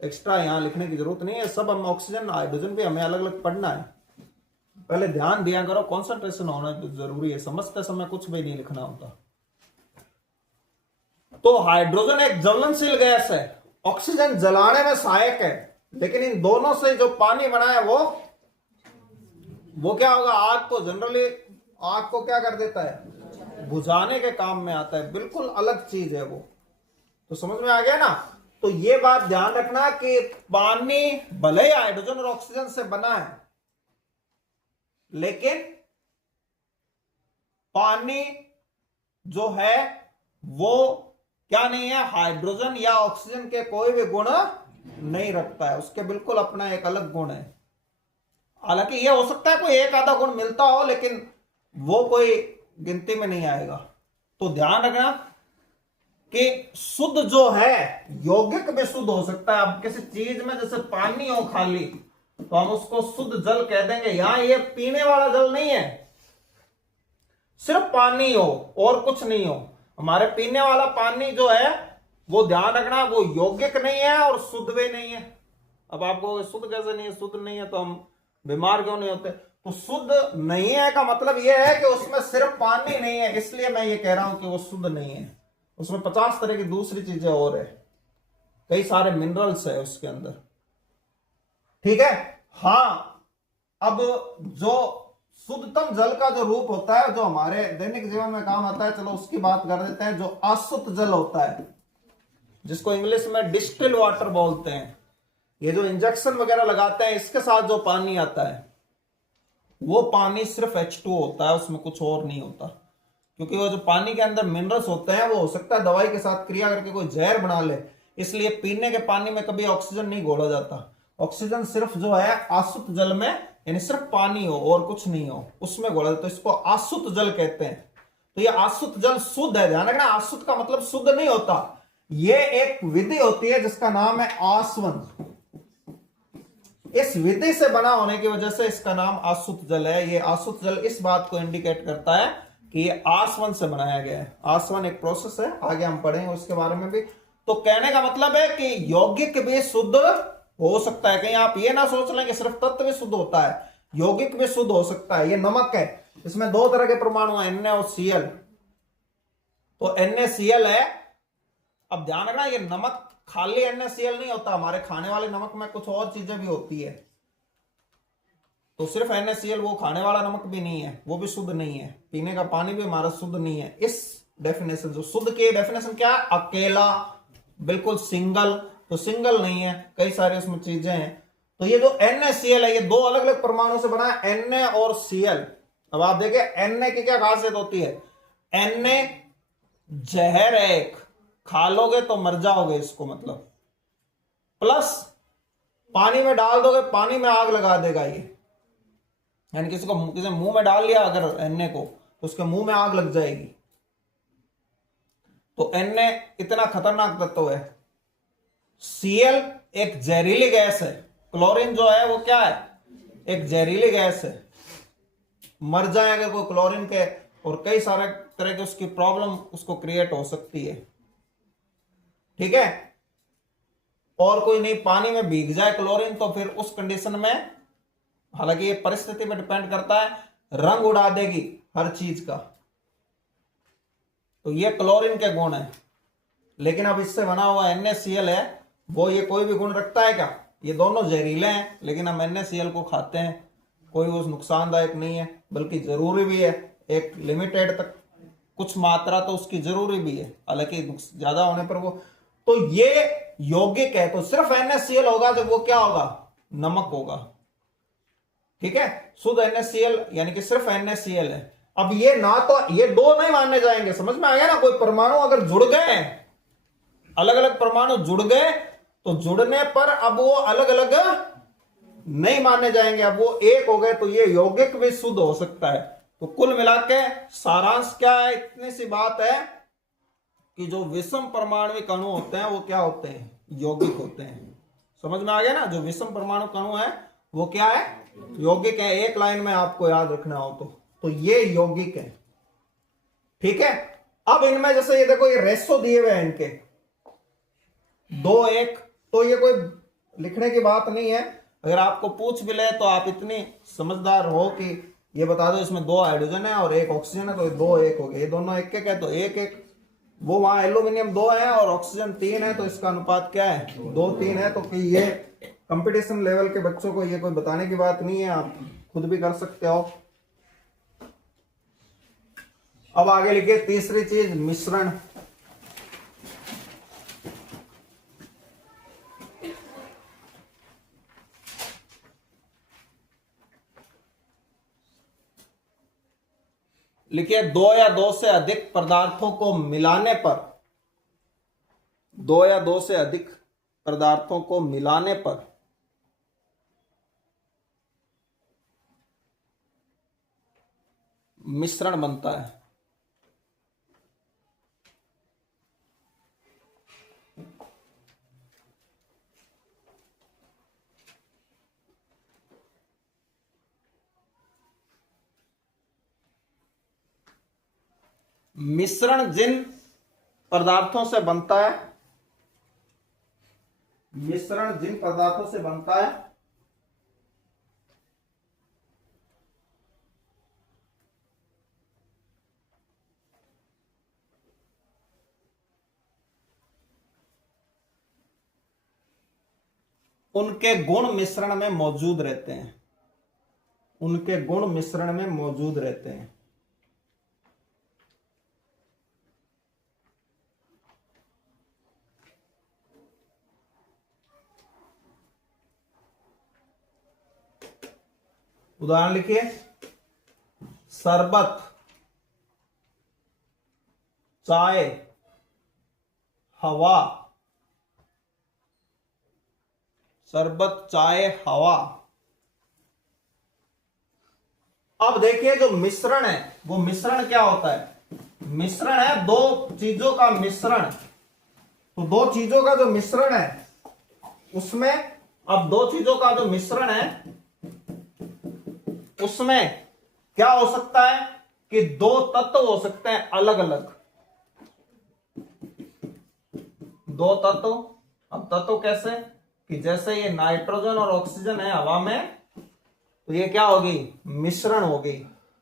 एक्स्ट्रा यहां लिखने की जरूरत नहीं है। सब हम ऑक्सीजन हाइड्रोजन भी हमें अलग अलग पढ़ना है। पहले ध्यान दिया करो, कंसंट्रेशन होना जरूरी है, समझते समय कुछ भी नहीं लिखना होता। तो हाइड्रोजन एक ज्वलनशील गैस है, ऑक्सीजन जलाने में सहायक है, लेकिन इन दोनों से जो पानी बना है वो क्या होगा, आग को जनरली, आग को क्या कर देता है, बुझाने के काम में आता है। बिल्कुल अलग चीज है वो। तो समझ में आ गया ना। तो ये बात ध्यान रखना कि पानी भले ही हाइड्रोजन और ऑक्सीजन से बना है, लेकिन पानी जो है वो क्या नहीं है, हाइड्रोजन या ऑक्सीजन के कोई भी गुण नहीं रखता है, उसके बिल्कुल अपना एक अलग गुण है। हालांकि ये हो सकता है कोई एक आधा गुण मिलता हो, लेकिन वो कोई गिनती में नहीं आएगा। तो ध्यान रखना कि शुद्ध जो है, यौगिक भी शुद्ध हो सकता है। अब किसी चीज में जैसे पानी हो खाली, तो हम उसको शुद्ध जल कह देंगे। यहां ये पीने वाला जल नहीं है, सिर्फ पानी हो और कुछ नहीं हो। हमारे पीने वाला पानी जो है वो ध्यान रखना, वो यौगिक नहीं है और शुद्ध भी नहीं है। अब आपको शुद्ध कैसे नहीं है, शुद्ध नहीं है तो हम बीमार क्यों नहीं होते। तो शुद्ध नहीं है का मतलब यह है कि उसमें सिर्फ पानी नहीं है, इसलिए मैं ये कह रहा हूं कि वो शुद्ध नहीं है। उसमें 50 तरह की दूसरी चीजें और है, कई सारे मिनरल्स है उसके अंदर। ठीक है। हाँ, अब जो शुद्धतम जल का जो रूप होता है, जो हमारे दैनिक जीवन में काम आता है, चलो उसकी बात कर देते हैं। जो अशुद्ध जल होता है, जिसको इंग्लिश में डिस्टिल वाटर बोलते हैं, ये जो इंजेक्शन वगैरह लगाते हैं इसके साथ जो पानी आता है, वो पानी सिर्फ H2 होता है, उसमें कुछ और नहीं होता। क्योंकि वो जो पानी के अंदर मिनरल्स होते हैं, वो हो सकता है दवाई के साथ क्रिया करके कोई जहर बना ले, इसलिए पीने के पानी में कभी ऑक्सीजन नहीं घोला जाता। ऑक्सीजन सिर्फ जो है अशुद्ध जल में, यानी सिर्फ पानी हो और कुछ नहीं हो, उसमें घोला जाता है। तो इसको अशुद्ध जल कहते हैं। तो ये अशुद्ध जल शुद्ध है, ध्यान रखना। अशुद्ध का मतलब शुद्ध नहीं होता। ये एक विधि होती है जिसका नाम है आसवन। इस विधि से बना होने की वजह से इसका नाम अशुद्ध जल है। ये अशुद्ध जल इस बात को इंडिकेट करता है कि ये आसवन से बनाया गया है। आसवन एक प्रोसेस है, आगे हम पढ़ेंगे उसके बारे में भी। तो कहने का मतलब है कि यौगिक भी शुद्ध हो सकता है। कहीं आप ये ना सोच लें कि सिर्फ तत्व भी शुद्ध होता है, यौगिक भी शुद्ध हो सकता है। ये नमक है, इसमें 2 तरह के परमाणु हैं, Na और Cl। तो NaCl है। अब ध्यान रखना, ये नमक खाली NaCl नहीं होता, हमारे खाने वाले नमक में कुछ और चीजें भी होती है। तो सिर्फ NaCl वो खाने वाला नमक भी नहीं है, वो भी शुद्ध नहीं है। पीने का पानी भी हमारा शुद्ध नहीं है। इस डेफिनेशन, जो शुद्ध की डेफिनेशन क्या है, अकेला, बिल्कुल सिंगल। तो सिंगल नहीं है, कई सारी उसमें चीजें हैं। तो ये जो NaCl है, ये 2 अलग अलग परमाणु से बना है, Na और Cl। अब आप देखिए Na की क्या खासियत होती है। Na जहर है एक, खा लोगे तो मर जाओगे, इसको मतलब। प्लस पानी में डाल दोगे, पानी में आग लगा देगा ये। यानी किसी मुंह में डाल लिया अगर Na को, तो उसके मुंह में आग लग जाएगी। तो Na इतना खतरनाक तत्व है। Cl एक जहरीली गैस है। क्लोरीन जो है वो क्या है, एक जहरीली गैस है। मर जाएगा कोई क्लोरीन के, और कई सारे तरह की उसकी प्रॉब्लम उसको क्रिएट हो सकती है। ठीक है। और कोई नहीं, पानी में भीग जाए क्लोरीन, तो फिर उस कंडीशन में, हालांकि ये परिस्थिति में डिपेंड करता है, रंग उड़ा देगी हर चीज का। तो ये क्लोरीन के गुण है। लेकिन अब इससे बना हुआ NaCl है, वो ये कोई भी गुण रखता है क्या? ये दोनों जहरीले हैं, लेकिन हम NaCl को खाते हैं, कोई वो नुकसानदायक नहीं है, बल्कि जरूरी भी है। एक लिमिटेड तक कुछ मात्रा तो उसकी जरूरी भी है, हालांकि ज्यादा होने पर वो, तो ये यौगिक है। तो सिर्फ NaCl होगा जब वो क्या होगा, नमक होगा। ठीक है, शुद्ध NaCl यानी कि सिर्फ NaCl है। अब ये ना तो ये दो नहीं मानने जाएंगे, समझ में आ गया ना। कोई परमाणु अगर जुड़ गए, अलग अलग परमाणु जुड़ गए, तो जुड़ने पर अब वो अलग अलग नहीं माने जाएंगे, अब वो एक हो गए, तो ये यौगिक भी शुद्ध हो सकता है। तो कुल मिलाके सारांश क्या है, इतनी सी बात है कि जो विषम परमाणु अणु होते हैं वो क्या होते हैं, यौगिक होते हैं। समझ में आ गया ना, जो विषम परमाणु अणु है वो क्या है, यौगिक है। एक लाइन में आपको याद रखना हो तो ये यौगिक है। ठीक है, अब इनमें जैसे ये देखो, ये रेशो दिए हुए हैं इनके 2:1, तो ये कोई लिखने की बात नहीं है। अगर आपको पूछ भी ले तो आप इतनी समझदार हो कि ये बता दो इसमें 2 हाइड्रोजन है और 1 ऑक्सीजन है, तो 2:1 हो गया। ये दोनों 1:1 है, तो 1:1। वो वहां एल्यूमिनियम 2 है और ऑक्सीजन 3 है, तो इसका अनुपात क्या है, 2:3 है। तो कि ये कंपटीशन लेवल के बच्चों को ये कोई बताने की बात नहीं है, आप खुद भी कर सकते हो। अब आगे लिखिए तीसरी चीज, मिश्रण। लिखिए 2 या 2 से अधिक पदार्थों को मिलाने पर, 2 या 2 से अधिक पदार्थों को मिलाने पर मिश्रण बनता है। मिश्रण जिन पदार्थों से बनता है, मिश्रण जिन पदार्थों से बनता है उनके गुण मिश्रण में मौजूद रहते हैं, उनके गुण मिश्रण में मौजूद रहते हैं। उदाहरण लिखिए, शरबत, चाय, हवा। शरबत, चाय, हवा। अब देखिए जो मिश्रण है वो मिश्रण क्या होता है, मिश्रण है दो चीजों का मिश्रण। तो दो चीजों का जो मिश्रण है उसमें, अब दो चीजों का जो मिश्रण है उसमें क्या हो सकता है कि दो तत्व हो सकते हैं अलग अलग, दो तत्व। अब तत्व कैसे कि जैसे ये नाइट्रोजन और ऑक्सीजन है हवा में, तो ये क्या होगी, मिश्रण होगी।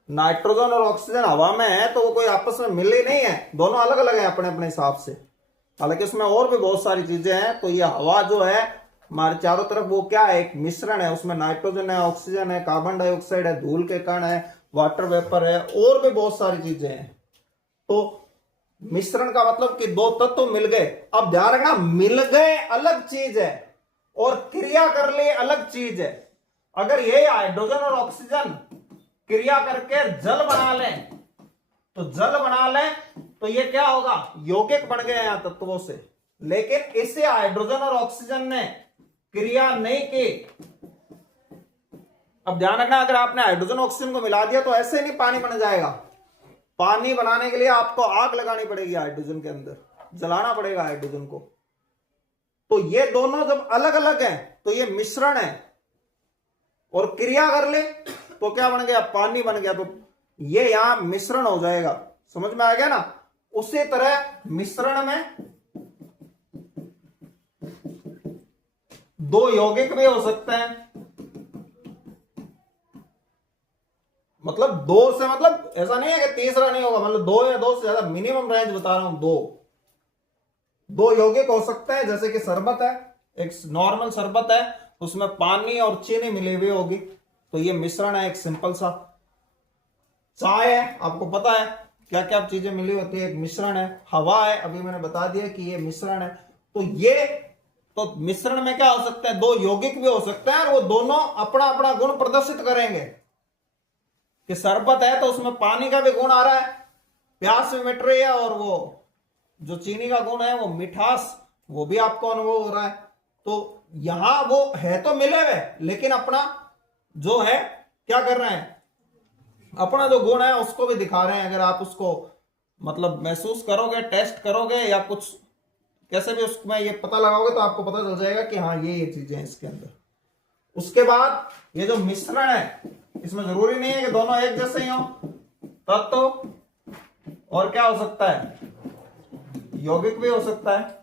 नाइट्रोजन और ऑक्सीजन हवा में है तो वो कोई आपस में मिल ही नहीं है, दोनों अलग अलग है अपने अपने हिसाब से। हालांकि उसमें और भी बहुत सारी चीजें हैं। तो ये हवा जो है हमारे चारों तरफ, वो क्या है, एक मिश्रण है। उसमें नाइट्रोजन है, ऑक्सीजन है, कार्बन डाइऑक्साइड है, धूल के कण है, वाटर वेपर है, और भी बहुत सारी चीजें हैं। तो मिश्रण का मतलब कि दो तत्व मिल गए। अब ध्यान रखना, मिल गए अलग चीज है और क्रिया कर ले अलग चीज है। अगर ये हाइड्रोजन और ऑक्सीजन क्रिया करके जल बना लें, तो जल बना लें तो ये क्या होगा, यौगिक बन गए यहां तत्वों से। लेकिन इसे हाइड्रोजन और ऑक्सीजन ने क्रिया नहीं की। अब ध्यान रखना, अगर आपने हाइड्रोजन ऑक्सीजन को मिला दिया तो ऐसे नहीं पानी बन जाएगा। पानी बनाने के लिए आपको आग लगानी पड़ेगी हाइड्रोजन के अंदर, जलाना पड़ेगा हाइड्रोजन को। तो ये दोनों जब अलग अलग हैं तो ये मिश्रण है, और क्रिया कर ले तो क्या बन गया, पानी बन गया। तो ये यहां मिश्रण हो जाएगा। समझ में आ गया ना। उसी तरह मिश्रण में दो यौगिक भी हो सकते हैं। मतलब दो से, मतलब ऐसा नहीं है कि तीसरा नहीं होगा, मतलब दो या दो से ज्यादा, मिनिमम रेंज बता रहा हूं। दो यौगिक हो सकते हैं। जैसे कि शरबत है, एक नॉर्मल शरबत है, उसमें पानी और चीनी मिली हुई होगी, तो ये मिश्रण है एक सिंपल सा। चाय है, आपको पता है क्या क्या चीजें मिली होती है, एक मिश्रण है। हवा है, अभी मैंने बता दिया कि ये मिश्रण है। तो ये तो मिश्रण में क्या हो सकता है, दो यौगिक भी हो सकते हैं और वो दोनों अपना अपना गुण प्रदर्शित करेंगे। कि शरबत है तो उसमें पानी का भी गुण आ रहा है, प्यास भी मिट रही है, और वो जो चीनी का गुण है वो मिठास वो भी आपको अनुभव हो रहा है। तो यहां वो है तो मिले हुए, लेकिन अपना जो है क्या कर रहे हैं, अपना जो गुण है उसको भी दिखा रहे हैं। अगर आप उसको मतलब महसूस करोगे, टेस्ट करोगे या कुछ कैसे भी उसमें ये पता लगाओगे तो आपको पता चल जाएगा कि हाँ ये चीजें हैं इसके अंदर। उसके बाद ये जो मिश्रण है, इसमें जरूरी नहीं है कि दोनों एक जैसे ही हो, तत्व और क्या हो सकता है, यौगिक भी हो सकता है।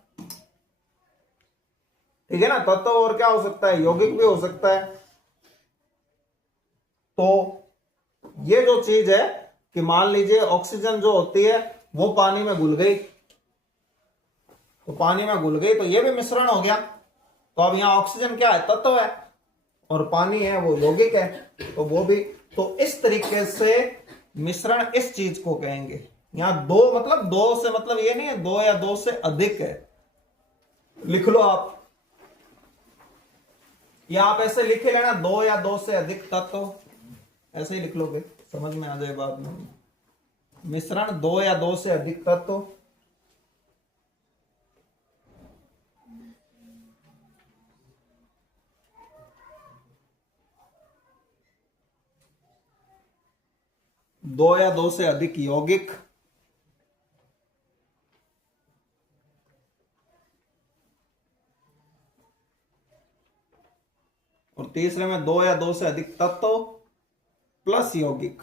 ठीक है ना, तत्व और क्या हो सकता है, यौगिक भी हो सकता है। तो ये जो चीज है कि मान लीजिए ऑक्सीजन जो होती है वो पानी में घुल गई, तो पानी में घुल गई तो ये भी मिश्रण हो गया। तो अब यहां ऑक्सीजन क्या है, तत्व है, और पानी है वो यौगिक है, तो वो भी। तो इस तरीके से मिश्रण इस चीज को कहेंगे। यहां दो मतलब दो से मतलब ये नहीं है दो या दो से अधिक है, लिख लो आप, या आप ऐसे लिखे लेना, दो या दो से अधिक तत्व, ऐसे ही लिख लोगे, समझ में आ जाए बाद में। मिश्रण दो या दो से अधिक तत्व। दो या दो से अधिक यौगिक। और तीसरे में दो या दो से अधिक तत्व प्लस यौगिक।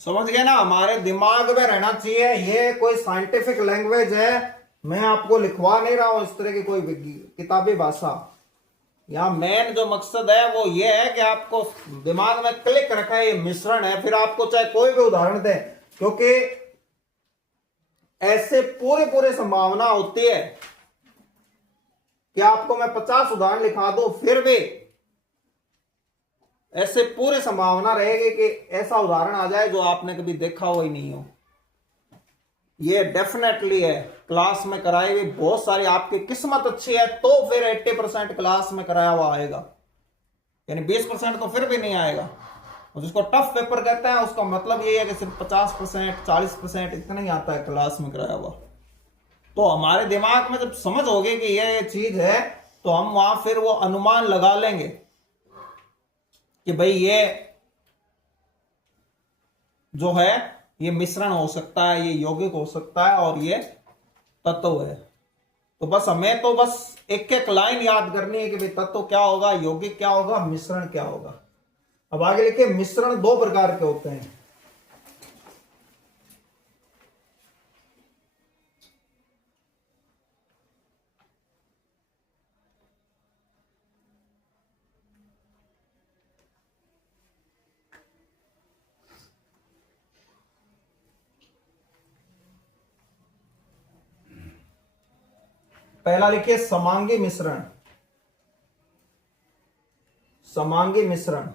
समझ गए ना, हमारे दिमाग में रहना चाहिए, ये कोई साइंटिफिक लैंग्वेज है, मैं आपको लिखवा नहीं रहा हूं इस तरह की कोई किताबी भाषा। यहाँ मेन जो मकसद है वो ये है कि आपको दिमाग में क्लिक रखा है ये मिश्रण है, फिर आपको चाहे कोई भी उदाहरण दे, क्योंकि ऐसे पूरे पूरे संभावना होती है कि आपको मैं 50 उदाहरण लिखा दूं फिर भी ऐसे पूरे संभावना रहेगी कि ऐसा उदाहरण आ जाए जो आपने कभी देखा हो ही नहीं हो। ये डेफिनेटली है, क्लास में कराई हुई बहुत सारी, आपकी किस्मत अच्छी है तो फिर 80% क्लास में कराया हुआ आएगा, यानी 20% तो फिर भी नहीं आएगा। और जिसको टफ पेपर कहते हैं उसका मतलब ये है कि सिर्फ 50% 40% इतना ही आता है क्लास में कराया हुआ। तो हमारे दिमाग में जब समझ होगी कि ये चीज है तो हम वहां फिर वो अनुमान लगा लेंगे कि भाई ये जो है ये मिश्रण हो सकता है, ये यौगिक हो सकता है, और ये तत्व है। तो बस हमें तो बस एक एक लाइन याद करनी है कि भाई तत्व क्या होगा, यौगिक क्या होगा, मिश्रण क्या होगा। अब आगे लिखिए, मिश्रण दो प्रकार के होते हैं। पहला लिखिए समांगी मिश्रण। समांगी मिश्रण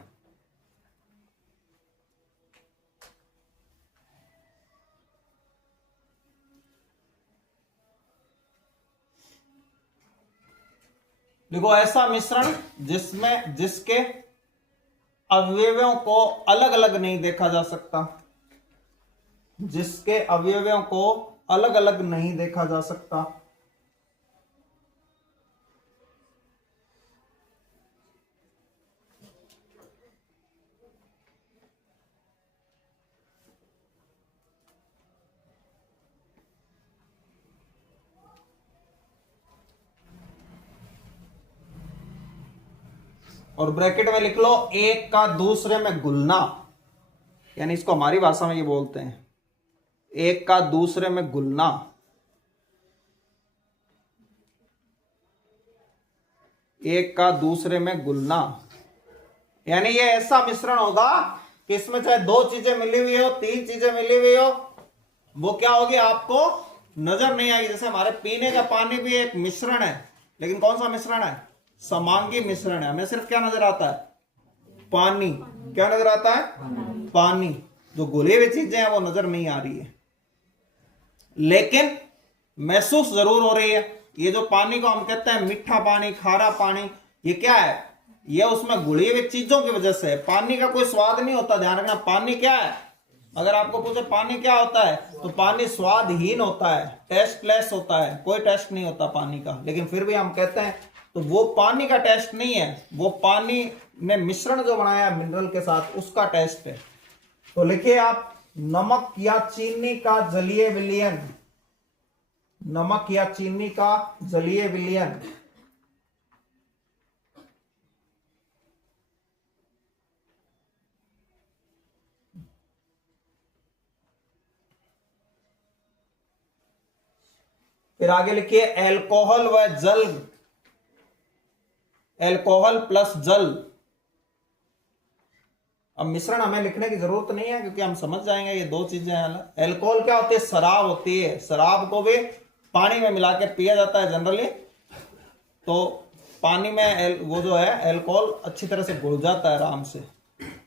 देखो, ऐसा मिश्रण जिसके अवयवों को अलग अलग नहीं देखा जा सकता, जिसके अवयवों को अलग अलग नहीं देखा जा सकता। और ब्रैकेट में लिख लो एक का दूसरे में घुलना, यानी इसको हमारी भाषा में ये बोलते हैं एक का दूसरे में घुलना। एक का दूसरे में घुलना यानी ये ऐसा मिश्रण होगा कि इसमें चाहे दो चीजें मिली हुई हो, तीन चीजें मिली हुई हो, वो क्या होगी आपको नजर नहीं आएगी। जैसे हमारे पीने का पानी भी एक मिश्रण है, लेकिन कौन सा मिश्रण है? समांगी मिश्रण है। हमें सिर्फ क्या नजर आता है? पानी। क्या नजर आता है? पानी। जो घुली हुई चीजें हैं वो नजर नहीं आ रही है, लेकिन महसूस जरूर हो रही है। ये जो पानी को हम कहते हैं मीठा पानी, खारा पानी, ये क्या है? ये उसमें घुली हुई चीजों की वजह से। पानी का कोई स्वाद नहीं होता, ध्यान रखना। पानी क्या है? अगर आपको पूछे पानी क्या होता है, तो पानी स्वादहीन होता है, टेस्टलेस होता है, कोई टेस्ट नहीं होता पानी का। लेकिन फिर भी हम कहते हैं, तो वो पानी का टेस्ट नहीं है, वो पानी में मिश्रण जो बनाया मिनरल के साथ उसका टेस्ट है। तो लिखिए आप, नमक या चीनी का जलीय विलयन। नमक या चीनी का जलीय विलयन। फिर आगे लिखिए एल्कोहल व जल। एल्कोहल प्लस जल। अब मिश्रण हमें लिखने की जरूरत नहीं है क्योंकि हम समझ जाएंगे ये दो चीजें हैं। एल्कोहल क्या होती है? शराब होती है। शराब को भी पानी में मिला के पिया जाता है जनरली। तो पानी में वो जो है एल्कोहल अच्छी तरह से घुल जाता है आराम से।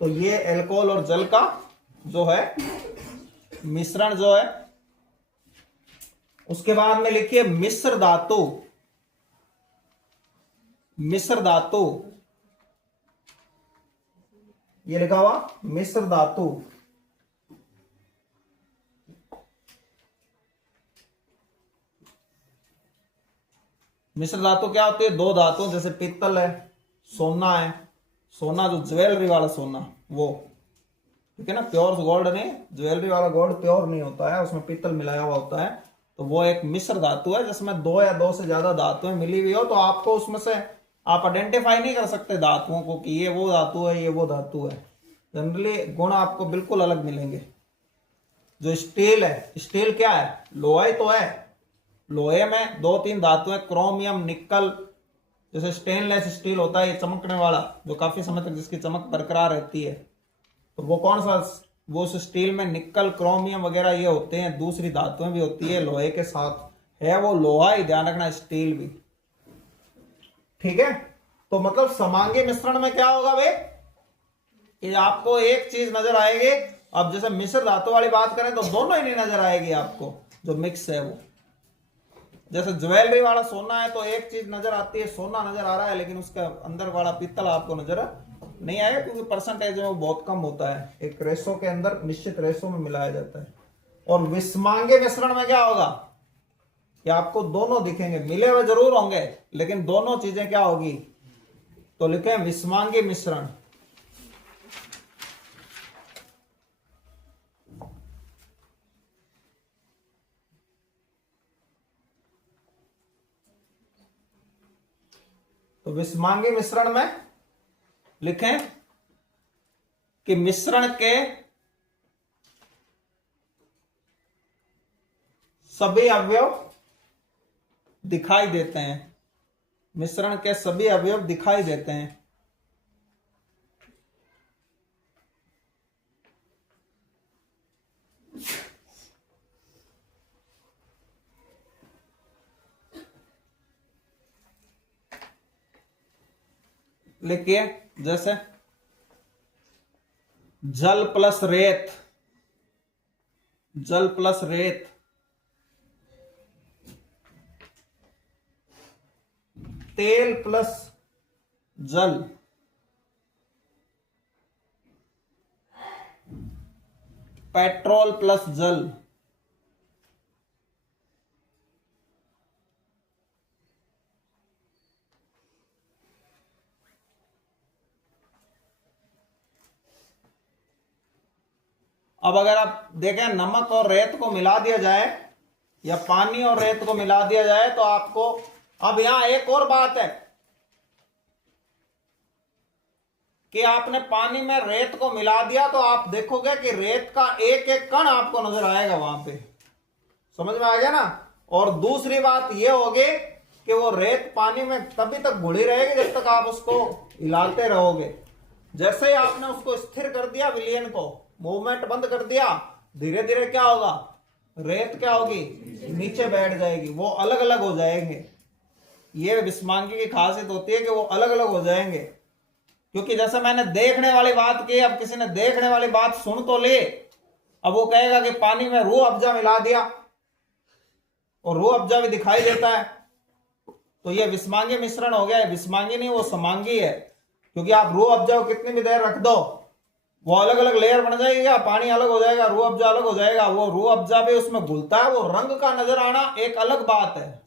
तो ये एल्कोहल और जल का जो है मिश्रण जो है। उसके बाद में लिखिए मिश्र धातु। मिश्र धातु, ये लिखा हुआ मिश्र धातु। मिश्र धातु क्या होती है? दो धातु, जैसे पीतल है, सोना है। सोना जो ज्वेलरी वाला सोना, वो ठीक है ना, प्योर गोल्ड नहीं। ज्वेलरी वाला गोल्ड प्योर नहीं होता है, उसमें पीतल मिलाया हुआ होता है। तो वो एक मिश्र धातु है जिसमें दो या दो से ज्यादा धातुएं मिली हुई हो। तो आपको उसमें से आप आइडेंटिफाई नहीं कर सकते धातुओं को कि ये वो धातु है, ये वो धातु है। जनरली गुण आपको बिल्कुल अलग मिलेंगे। जो स्टील है, स्टील क्या है? लोहा ही तो है। लोहे में दो तीन धातुएं, क्रोमियम, निकल। जैसे स्टेनलेस स्टील होता है, ये चमकने वाला, जो काफी समय तक जिसकी चमक बरकरार रहती है। तो वो कौन सा? वो उस स्टील में निकल, क्रोमियम वगैरह ये होते हैं। दूसरी धातुएं भी होती है लोहे के साथ, है वो लोहा ही, ध्यान रखना। स्टील भी ठीक है। तो मतलब समांगी मिश्रण में क्या होगा भाई? ये आपको एक चीज नजर आएगी। अब जैसे मिश्र धातु वाली बात करें तो दोनों ही नहीं नजर आएगी आपको, जो मिक्स है वो। जैसे ज्वेलरी वाला सोना है तो एक चीज नजर आती है, सोना नजर आ रहा है, लेकिन उसका अंदर वाला पीतल आपको नजर नहीं आएगा क्योंकि परसेंटेज में वो बहुत कम होता है। एक रेशो के अंदर, निश्चित रेशो में मिलाया जाता है। और विषमांगी मिश्रण में क्या होगा? कि आपको दोनों दिखेंगे, मिले हुए जरूर होंगे लेकिन दोनों चीजें क्या होगी? तो लिखें विषमांगी मिश्रण। तो विषमांगी मिश्रण में लिखें कि मिश्रण के सभी अवयव दिखाई देते हैं। मिश्रण के सभी अवयव दिखाई देते हैं। लिखिए जैसे जल प्लस रेत। जल प्लस रेत, तेल प्लस जल, पेट्रोल प्लस जल, अब अगर आप देखें नमक और रेत को मिला दिया जाए या पानी और रेत को मिला दिया जाए तो आपको, अब यहां एक और बात है, कि आपने पानी में रेत को मिला दिया तो आप देखोगे कि रेत का एक एक कण आपको नजर आएगा वहां पे। समझ में आ गया ना। और दूसरी बात यह होगी कि वो रेत पानी में तभी तक घुली रहेगी जब तक आप उसको हिलाते रहोगे। जैसे ही आपने उसको स्थिर कर दिया, विलयन को मूवमेंट बंद कर दिया, धीरे धीरे क्या होगा, रेत क्या होगी, नीचे बैठ जाएगी, वो अलग अलग हो जाएंगे। ये विस्मांगी की खासियत होती है कि वो अलग अलग हो जाएंगे। क्योंकि जैसे मैंने देखने वाली बात की, अब किसी ने देखने वाली बात सुन तो ले, अब वो कहेगा कि पानी में रूह अफ़ज़ा मिला दिया और रूह अफ़ज़ा भी दिखाई देता है, तो ये विस्मांगी मिश्रण हो गया। विस्मांगी नहीं, वो समांगी है। क्योंकि आप रूह अफ़ज़ा को कितनी भी देर रख दो, वो अलग अलग लेयर बन जाएगी, या पानी अलग हो जाएगा, रूह अफ़ज़ा अलग हो जाएगा, वो रूह अफ़ज़ा भी उसमें घुलता है। वो रंग का नजर आना एक अलग बात है।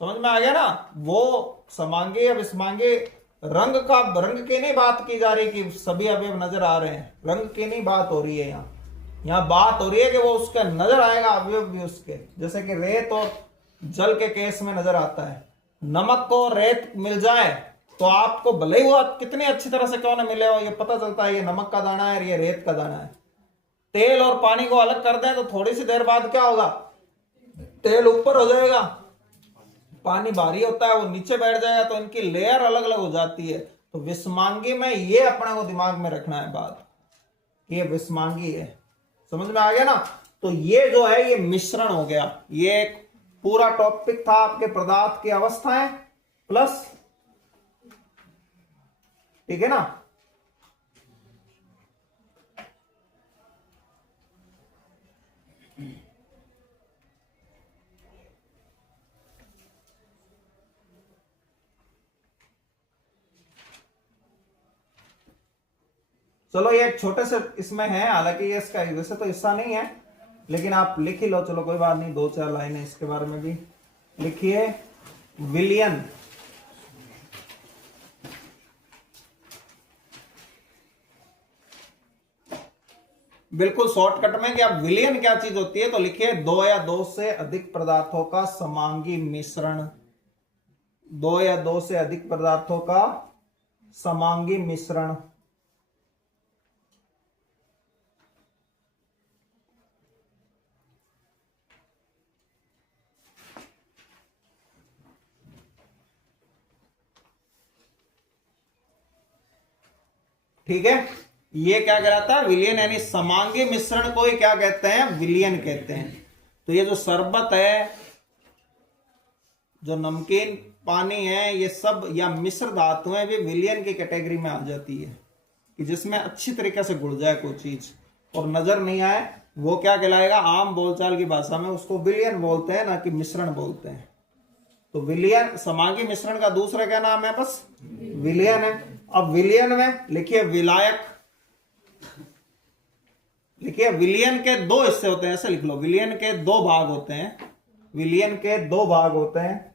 समझ में आ गया ना। वो समांगी या विस्मांगी, रंग की नहीं बात की जा रही कि सभी अवयव नजर आ रहे हैं, रंग की नहीं बात हो रही है। यहाँ बात हो रही है कि वो उसका नजर आएगा अवयव भी उसके, जैसे कि रेत और जल के केस में नजर आता है। नमक को रेत मिल जाए तो आपको भले ही वो कितनी अच्छी तरह से क्यों ना मिले हो, ये पता चलता है ये नमक का दाना है, ये रेत का दाना है। तेल और पानी को अलग कर दें तो थोड़ी सी देर बाद क्या होगा, तेल ऊपर हो जाएगा, पानी भारी होता है, वो नीचे बैठ जाएगा, तो इनकी लेयर अलग अलग हो जाती है। तो विस्मांगी में ये अपने को दिमाग में रखना है बात, ये विस्मांगी है। समझ में आ गया ना। तो ये जो है ये मिश्रण हो गया। ये एक पूरा टॉपिक था आपके पदार्थ की अवस्थाएं प्लस, ठीक है ना। चलो ये एक छोटे से इसमें है, हालांकि ये इसका वैसे तो हिस्सा नहीं है, लेकिन आप लिख ही लो, चलो कोई बात नहीं, 2-4 लाइनें इसके बारे में भी लिखिए। विलयन, बिल्कुल शॉर्टकट में कि आप विलयन क्या चीज होती है तो लिखिए 2 या 2 से अधिक पदार्थों का समांगी मिश्रण। 2 या 2 से अधिक पदार्थों का समांगी मिश्रण। ठीक है, ये क्या कहलाता है, विलयन, यानी समांगी मिश्रण को ही क्या कहते हैं, विलयन कहते हैं। तो ये जो शरबत है, जो नमकीन पानी है, ये सब या मिश्र धातुएं भी विलयन की कैटेगरी में आ जाती है, कि जिसमें अच्छी तरीके से घुल जाए कोई चीज और नजर नहीं आए, वो क्या कहलाएगा, आम बोलचाल की भाषा में उसको विलयन बोलते हैं, ना कि मिश्रण बोलते हैं। तो विलयन, समांगी मिश्रण का दूसरा क्या नाम है, बस विलयन है। अब विलयन में लिखिए विलायक, लिखिए विलयन के 2 हिस्से होते हैं, ऐसे लिख लो, विलयन के 2 भाग होते हैं, विलयन के 2 भाग होते हैं,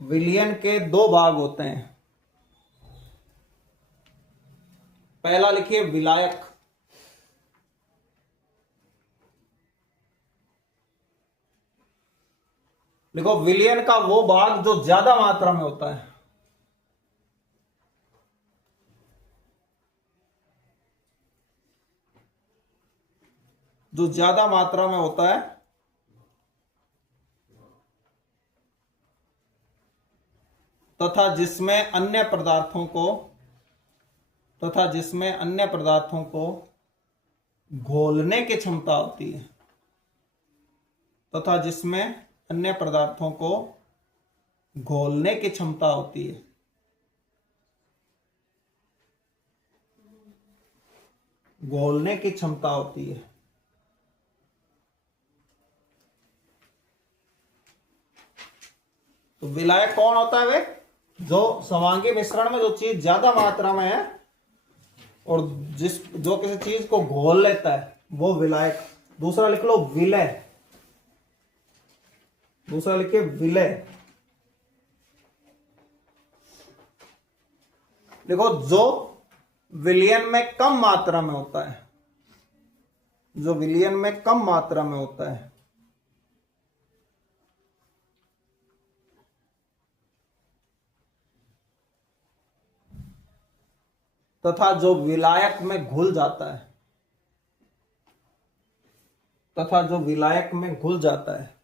विलयन के 2 भाग होते हैं। पहला लिखिए विलायक, देखो विलयन का वो भाग जो ज्यादा मात्रा में होता है, जो ज्यादा मात्रा में होता है, तथा जिसमें अन्य पदार्थों को घोलने की क्षमता होती है, तथा जिसमें अन्य पदार्थों को घोलने की क्षमता होती है। घोलने की क्षमता होती है। तो विलायक कौन होता है वे, जो समांगी मिश्रण में जो चीज ज्यादा मात्रा में है और जो किसी चीज को घोल लेता है, वो विलायक। दूसरा लिख लो विलय, दूसरा लिखिए विलय। देखो जो विलयन में कम मात्रा में होता है, जो विलयन में कम मात्रा में होता है, तथा जो विलायक में घुल जाता है, तथा जो विलायक में घुल जाता है।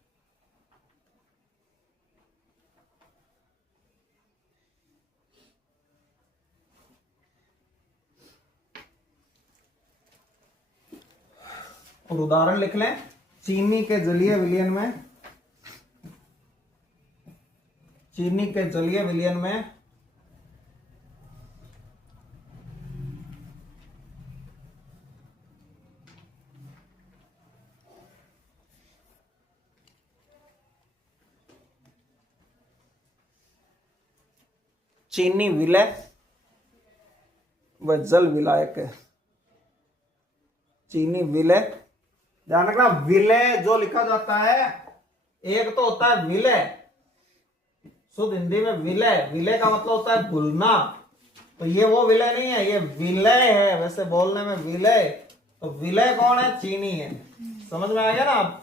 और उदाहरण लिख लें, चीनी के जलीय विलयन में, चीनी के जलीय विलयन में चीनी विलय व जल विलायक है। चीनी विलय, ध्यान रखना, विलय जो लिखा जाता है, एक तो होता है विलय, शुद्ध हिंदी में विलय, विलय का मतलब होता है घुलना, तो ये वो विलय नहीं है, ये विलय है। वैसे बोलने में विलय, तो विलय कौन है? चीनी है। समझ में आ गया ना आप?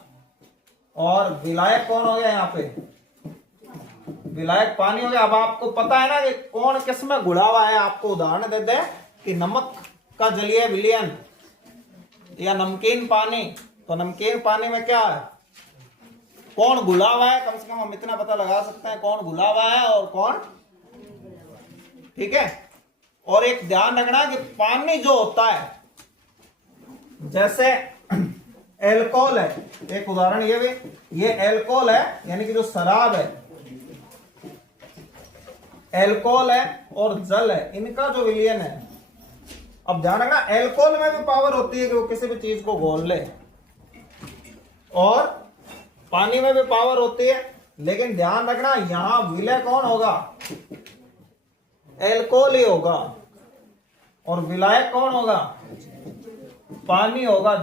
और विलायक कौन हो गया यहाँ पे? विलायक पानी हो गया। अब आपको पता है ना कि कौन किस में घुला हुआ है। आपको उदाहरण देते हैं कि नमक का जलीय विलयन या नमकीन पानी, तो नमकीन पानी में क्या है, कौन घुला हुआ है, कम से कम हम इतना पता लगा सकते हैं कौन घुला हुआ है और कौन, ठीक है। और एक ध्यान रखना कि पानी जो होता है, जैसे एल्कोहल है, एक उदाहरण ये भी, ये एल्कोहल है, यानी कि जो शराब है, एल्कोहल है और जल है, इनका जो विलयन है। अब ध्यान रखना, एल्कोहल में भी पावर होती है कि वो किसी भी चीज को घोल ले, और पानी में भी पावर होती है, लेकिन ध्यान रखना यहां विलय कौन होगा? एल्कोहल ही होगा, और विलायक कौन होगा? पानी होगा।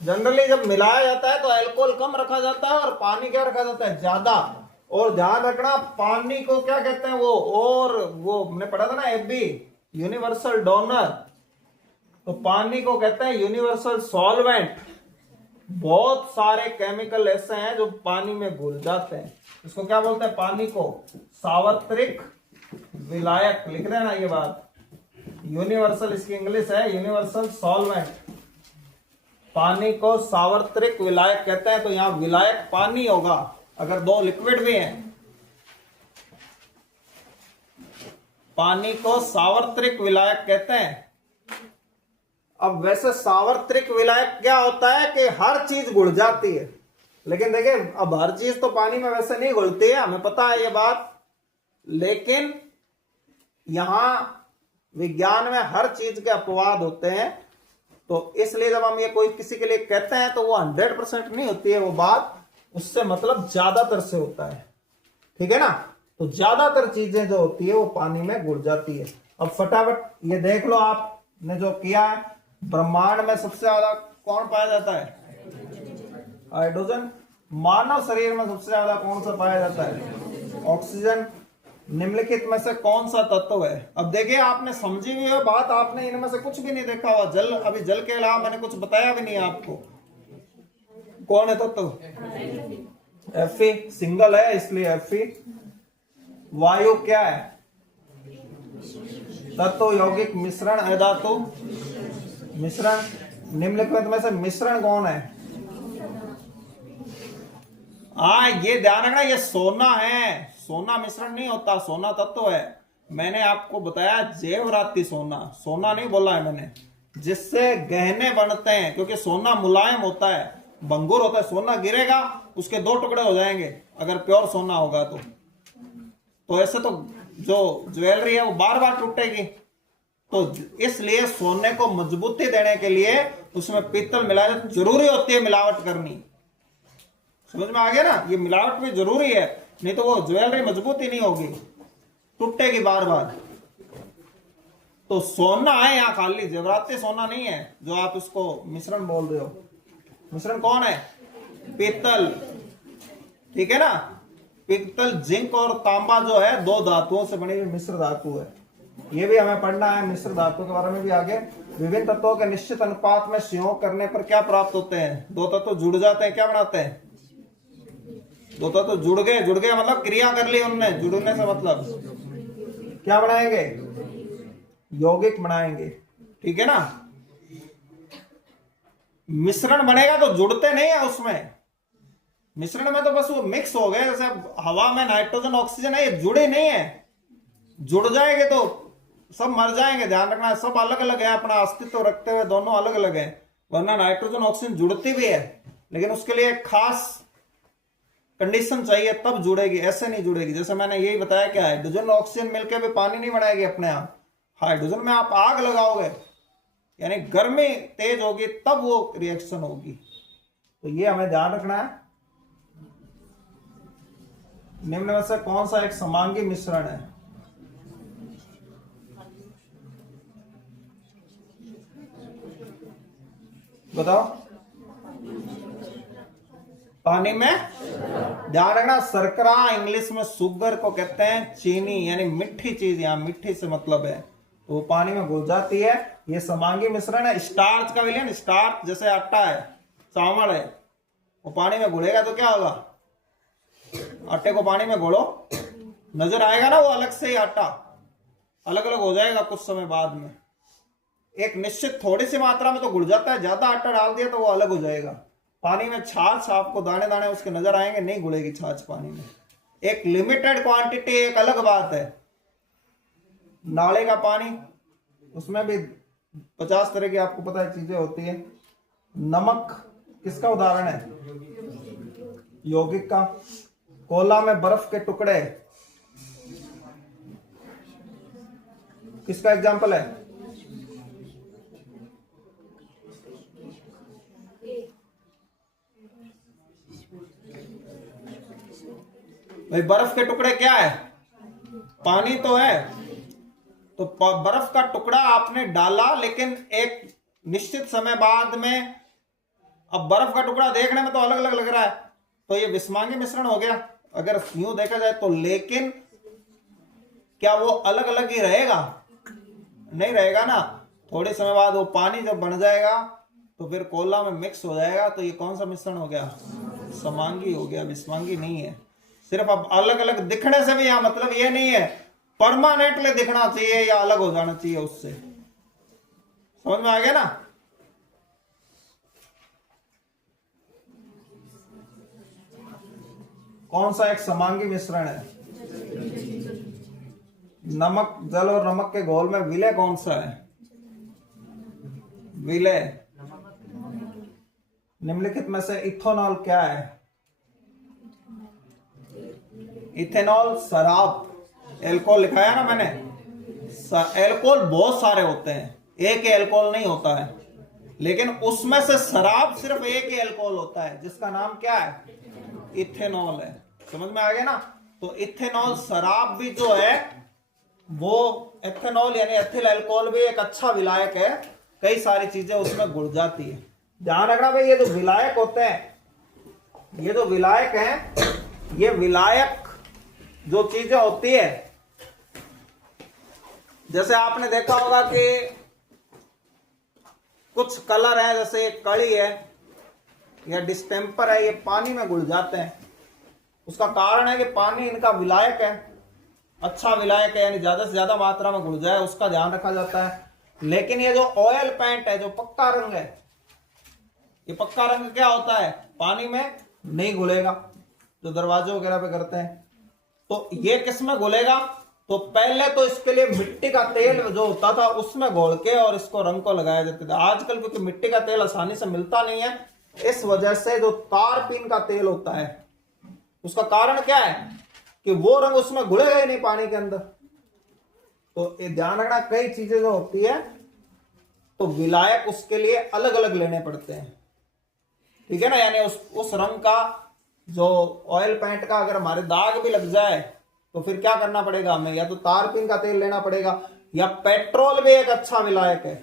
जनरली जब मिलाया जाता है तो अल्कोहल कम रखा जाता है और पानी क्या रखा जाता है? ज्यादा। और ध्यान रखना, पानी को क्या कहते हैं? वो हमने पढ़ा था ना, एफबी, यूनिवर्सल डोनर। तो पानी को कहते हैं यूनिवर्सल सॉल्वेंट। बहुत सारे केमिकल ऐसे हैं जो पानी में घुल जाते हैं, इसको क्या बोलते हैं? पानी को सार्वत्रिक विलायक। लिख रहे हैं ना ये बात, यूनिवर्सल इसकी इंग्लिश है यूनिवर्सल सॉल्वेंट। पानी को सार्वत्रिक विलायक कहते हैं। तो यहां विलायक पानी होगा अगर दो लिक्विड भी हैं। पानी को सार्वत्रिक विलायक कहते हैं। अब वैसे सार्वत्रिक विलायक क्या होता है कि हर चीज घुल जाती है, लेकिन देखिए अब हर चीज तो पानी में वैसे नहीं घुलती है, हमें पता है ये बात, लेकिन यहां विज्ञान में हर चीज के अपवाद होते हैं। तो इसलिए जब हम ये कोई किसी के लिए कहते हैं तो वो 100% नहीं होती है वो बात, उससे मतलब ज्यादातर से होता है, ठीक है ना। तो ज्यादातर चीजें जो होती है वो पानी में घुल जाती है। अब फटाफट ये देख लो आपने जो किया है, ब्रह्मांड में सबसे ज्यादा कौन पाया जाता है? हाइड्रोजन। मानव शरीर में सबसे ज्यादा कौन सा पाया जाता है? ऑक्सीजन। निम्नलिखित में से कौन सा तत्व है? अब देखिए आपने समझी हुई है बात, आपने इनमें से कुछ भी नहीं देखा हुआ। जल, अभी जल के अलावा मैंने कुछ बताया भी नहीं आपको। कौन है तत्व? Fe, सिंगल है इसलिए Fe। वायु क्या है? तत्व यौगिक मिश्रण, अधातु मिश्रण। निम्नलिखित में से मिश्रण कौन है? ये ध्यान रखना, ये सोना है। सोना मिश्रण नहीं होता, सोना तत्व है। मैंने आपको बताया जेवराती सोना, सोना नहीं बोला है मैंने, जिससे गहने बनते हैं, क्योंकि सोना मुलायम होता है, भंगुर होता है। सोना गिरेगा उसके 2 टुकड़े हो जाएंगे अगर प्योर सोना होगा तो ऐसे तो जो ज्वेलरी है वो बार बार टूटेगी। तो इसलिए सोने को मजबूती देने के लिए उसमें पीतल मिलाना जरूरी होती है, मिलावट करनी। समझ में आ गया ना? ये मिलावट भी जरूरी है, नहीं तो वो ज्वेलरी मजबूत ही नहीं होगी, टूटेगी बार बार। तो सोना है यहाँ, खाली जेवराती सोना नहीं है जो आप उसको मिश्रण बोल रहे हो। मिश्रण कौन है? पीतल, ठीक है ना। पीतल, जिंक और तांबा जो है 2 धातुओं से बनी हुई मिश्र धातु है। ये भी हमें पढ़ना है, मिश्र धातु के बारे में भी आगे। विभिन्न तत्वों के निश्चित अनुपात में संयोग करने पर क्या प्राप्त होते हैं? 2 तत्व जुड़ जाते हैं, क्या बनाते हैं? 2 तत्व जुड़ गए मतलब क्रिया कर ली उनने, जुड़ने से मतलब क्या बनाएंगे? यौगिक बनाएंगे, ठीक है ना। मिश्रण बनेगा तो जुड़ते नहीं है उसमें, मिश्रण में तो बस वो मिक्स हो गए, जैसे हवा में नाइट्रोजन ऑक्सीजन है, ये जुड़े नहीं है। जुड़ जाएंगे तो सब मर जाएंगे, ध्यान रखना है, सब अलग अलग है, अपना अस्तित्व रखते हुए दोनों अलग अलग है। वरना नाइट्रोजन ऑक्सीजन जुड़ती भी है, लेकिन उसके लिए एक खास कंडीशन चाहिए तब जुड़ेगी, ऐसे नहीं जुड़ेगी। जैसे मैंने यही बताया कि हाइड्रोजन और ऑक्सीजन मिलकर भी पानी नहीं बनाएगी अपने आप। हाइड्रोजन में आप आग लगाओगे, यानी गर्मी तेज होगी तब वो रिएक्शन होगी। तो ये हमें ध्यान रखना है। निम्न में से कौन सा एक समांगी मिश्रण है? बताओ। पानी में, ध्यान रखना, शर्करा इंग्लिश में शुगर को कहते हैं, चीनी यानी मीठी चीज, यहां मीठी से मतलब है, तो वो पानी में घुल जाती है। ये समांगी मिश्रण है। स्टार्च का विलयन, स्टार्च जैसे आटा है, चावल है, वो पानी में घुलेगा तो क्या होगा? आटे को पानी में घोलो, नजर आएगा ना वो अलग से ही आटा अलग अलग हो जाएगा कुछ समय बाद में। एक निश्चित थोड़ी सी मात्रा में तो घुल जाता है, ज्यादा आटा डाल दिया तो वो अलग हो जाएगा। पानी में छाछ आपको दाने दाने उसके नजर आएंगे, नहीं घुलेगी छाछ पानी में। एक लिमिटेड क्वांटिटी, एक अलग बात है। नाले का पानी, उसमें भी 50 तरह की आपको पता है चीजें होती है। नमक किसका उदाहरण है? यौगिक का। कोला में बर्फ के टुकड़े किसका एग्जाम्पल है? भाई बर्फ के टुकड़े क्या है? पानी तो है। तो बर्फ का टुकड़ा आपने डाला, लेकिन एक निश्चित समय बाद में, अब बर्फ का टुकड़ा देखने में तो अलग अलग लग रहा है, तो ये विषमांगी मिश्रण हो गया अगर यूं देखा जाए तो। लेकिन क्या वो अलग अलग ही रहेगा? नहीं रहेगा ना। थोड़े समय बाद वो पानी जब बन जाएगा तो फिर कोला में मिक्स हो जाएगा, तो ये कौन सा मिश्रण हो गया? समांगी हो गया, विषमांगी नहीं है। सिर्फ अब अलग अलग दिखने से भी यहां मतलब ये नहीं है परमानेंटली दिखना चाहिए या अलग हो जाना चाहिए उससे। समझ में आ गया ना? कौन सा एक समांगी मिश्रण है? नमक, जल और नमक के घोल में विलय कौन सा है? विलय। निम्नलिखित में से इथेनॉल क्या है? इथेनॉल शराब। एल्कोहल लिखा है ना मैंने। एल्कोहल बहुत सारे होते हैं, एक ही एल्कोहल नहीं होता है, लेकिन उसमें से शराब सिर्फ एक ही एल्कोहल होता है, जिसका नाम क्या है? इथेनॉल है। समझ में आ गया ना? तो इथेनॉल शराब भी जो है वो एथेनॉल यानी एथिल अल्कोहल भी एक अच्छा विलायक है, कई सारी चीजें उसमें घुल जाती है। ध्यान रखना भाई, ये जो विलायक होते हैं, ये जो विलायक हैं, ये विलायक जो चीजें होती है, जैसे आपने देखा होगा कि कुछ कलर है, जैसे कड़ी है या डिस्टेम्पर है, ये पानी में घुल जाते हैं। उसका कारण है कि पानी इनका विलायक है, अच्छा विलायक है, यानी ज्यादा से ज्यादा मात्रा में घुल जाए उसका ध्यान रखा जाता है। लेकिन ये जो ऑयल पेंट है, जो पक्का रंग है, ये पक्का रंग क्या होता है? पानी में नहीं घुलेगा, जो दरवाजे वगैरह पे करते हैं। तो ये किस में घुलेगा? तो पहले तो इसके लिए मिट्टी का तेल जो होता था उसमें घोल के और इसको रंग को लगाया जाता था। आजकल क्योंकि मिट्टी का तेल आसानी से मिलता नहीं है, इस वजह से जो तारपीन का तेल होता है, उसका कारण क्या है कि वो रंग उसमें घुलेगा ही नहीं पानी के अंदर। तो ये ध्यान रखना, कई चीजें जो होती है तो विलायक उसके लिए अलग अलग लेने पड़ते हैं, ठीक है ना। यानी उस रंग का, जो ऑयल पेंट का अगर हमारे दाग भी लग जाए तो फिर क्या करना पड़ेगा हमें? या तो तारपीन का तेल लेना पड़ेगा, या पेट्रोल भी एक अच्छा विलायक है।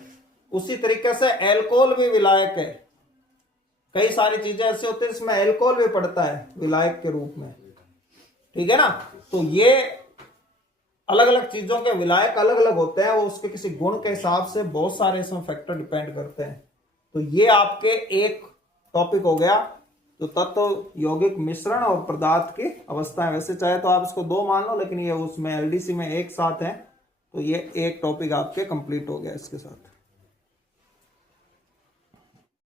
उसी तरीके से एल्कोहल भी विलायक है। कई सारी चीजें ऐसी होती है जिसमें एल्कोहल भी पड़ता है विलायक के रूप में, ठीक है ना। तो ये अलग अलग चीजों के विलायक अलग अलग होते हैं, वो उसके किसी गुण के हिसाब से बहुत सारे इसमें फैक्टर डिपेंड करते हैं। तो ये आपके एक टॉपिक हो गया, तो तत्व, यौगिक मिश्रण और पदार्थ की अवस्थाएं। वैसे चाहे तो आप इसको दो मान लो, लेकिन ये उसमें एलडीसी में एक साथ है, तो ये एक टॉपिक आपके कंप्लीट हो गया इसके साथ।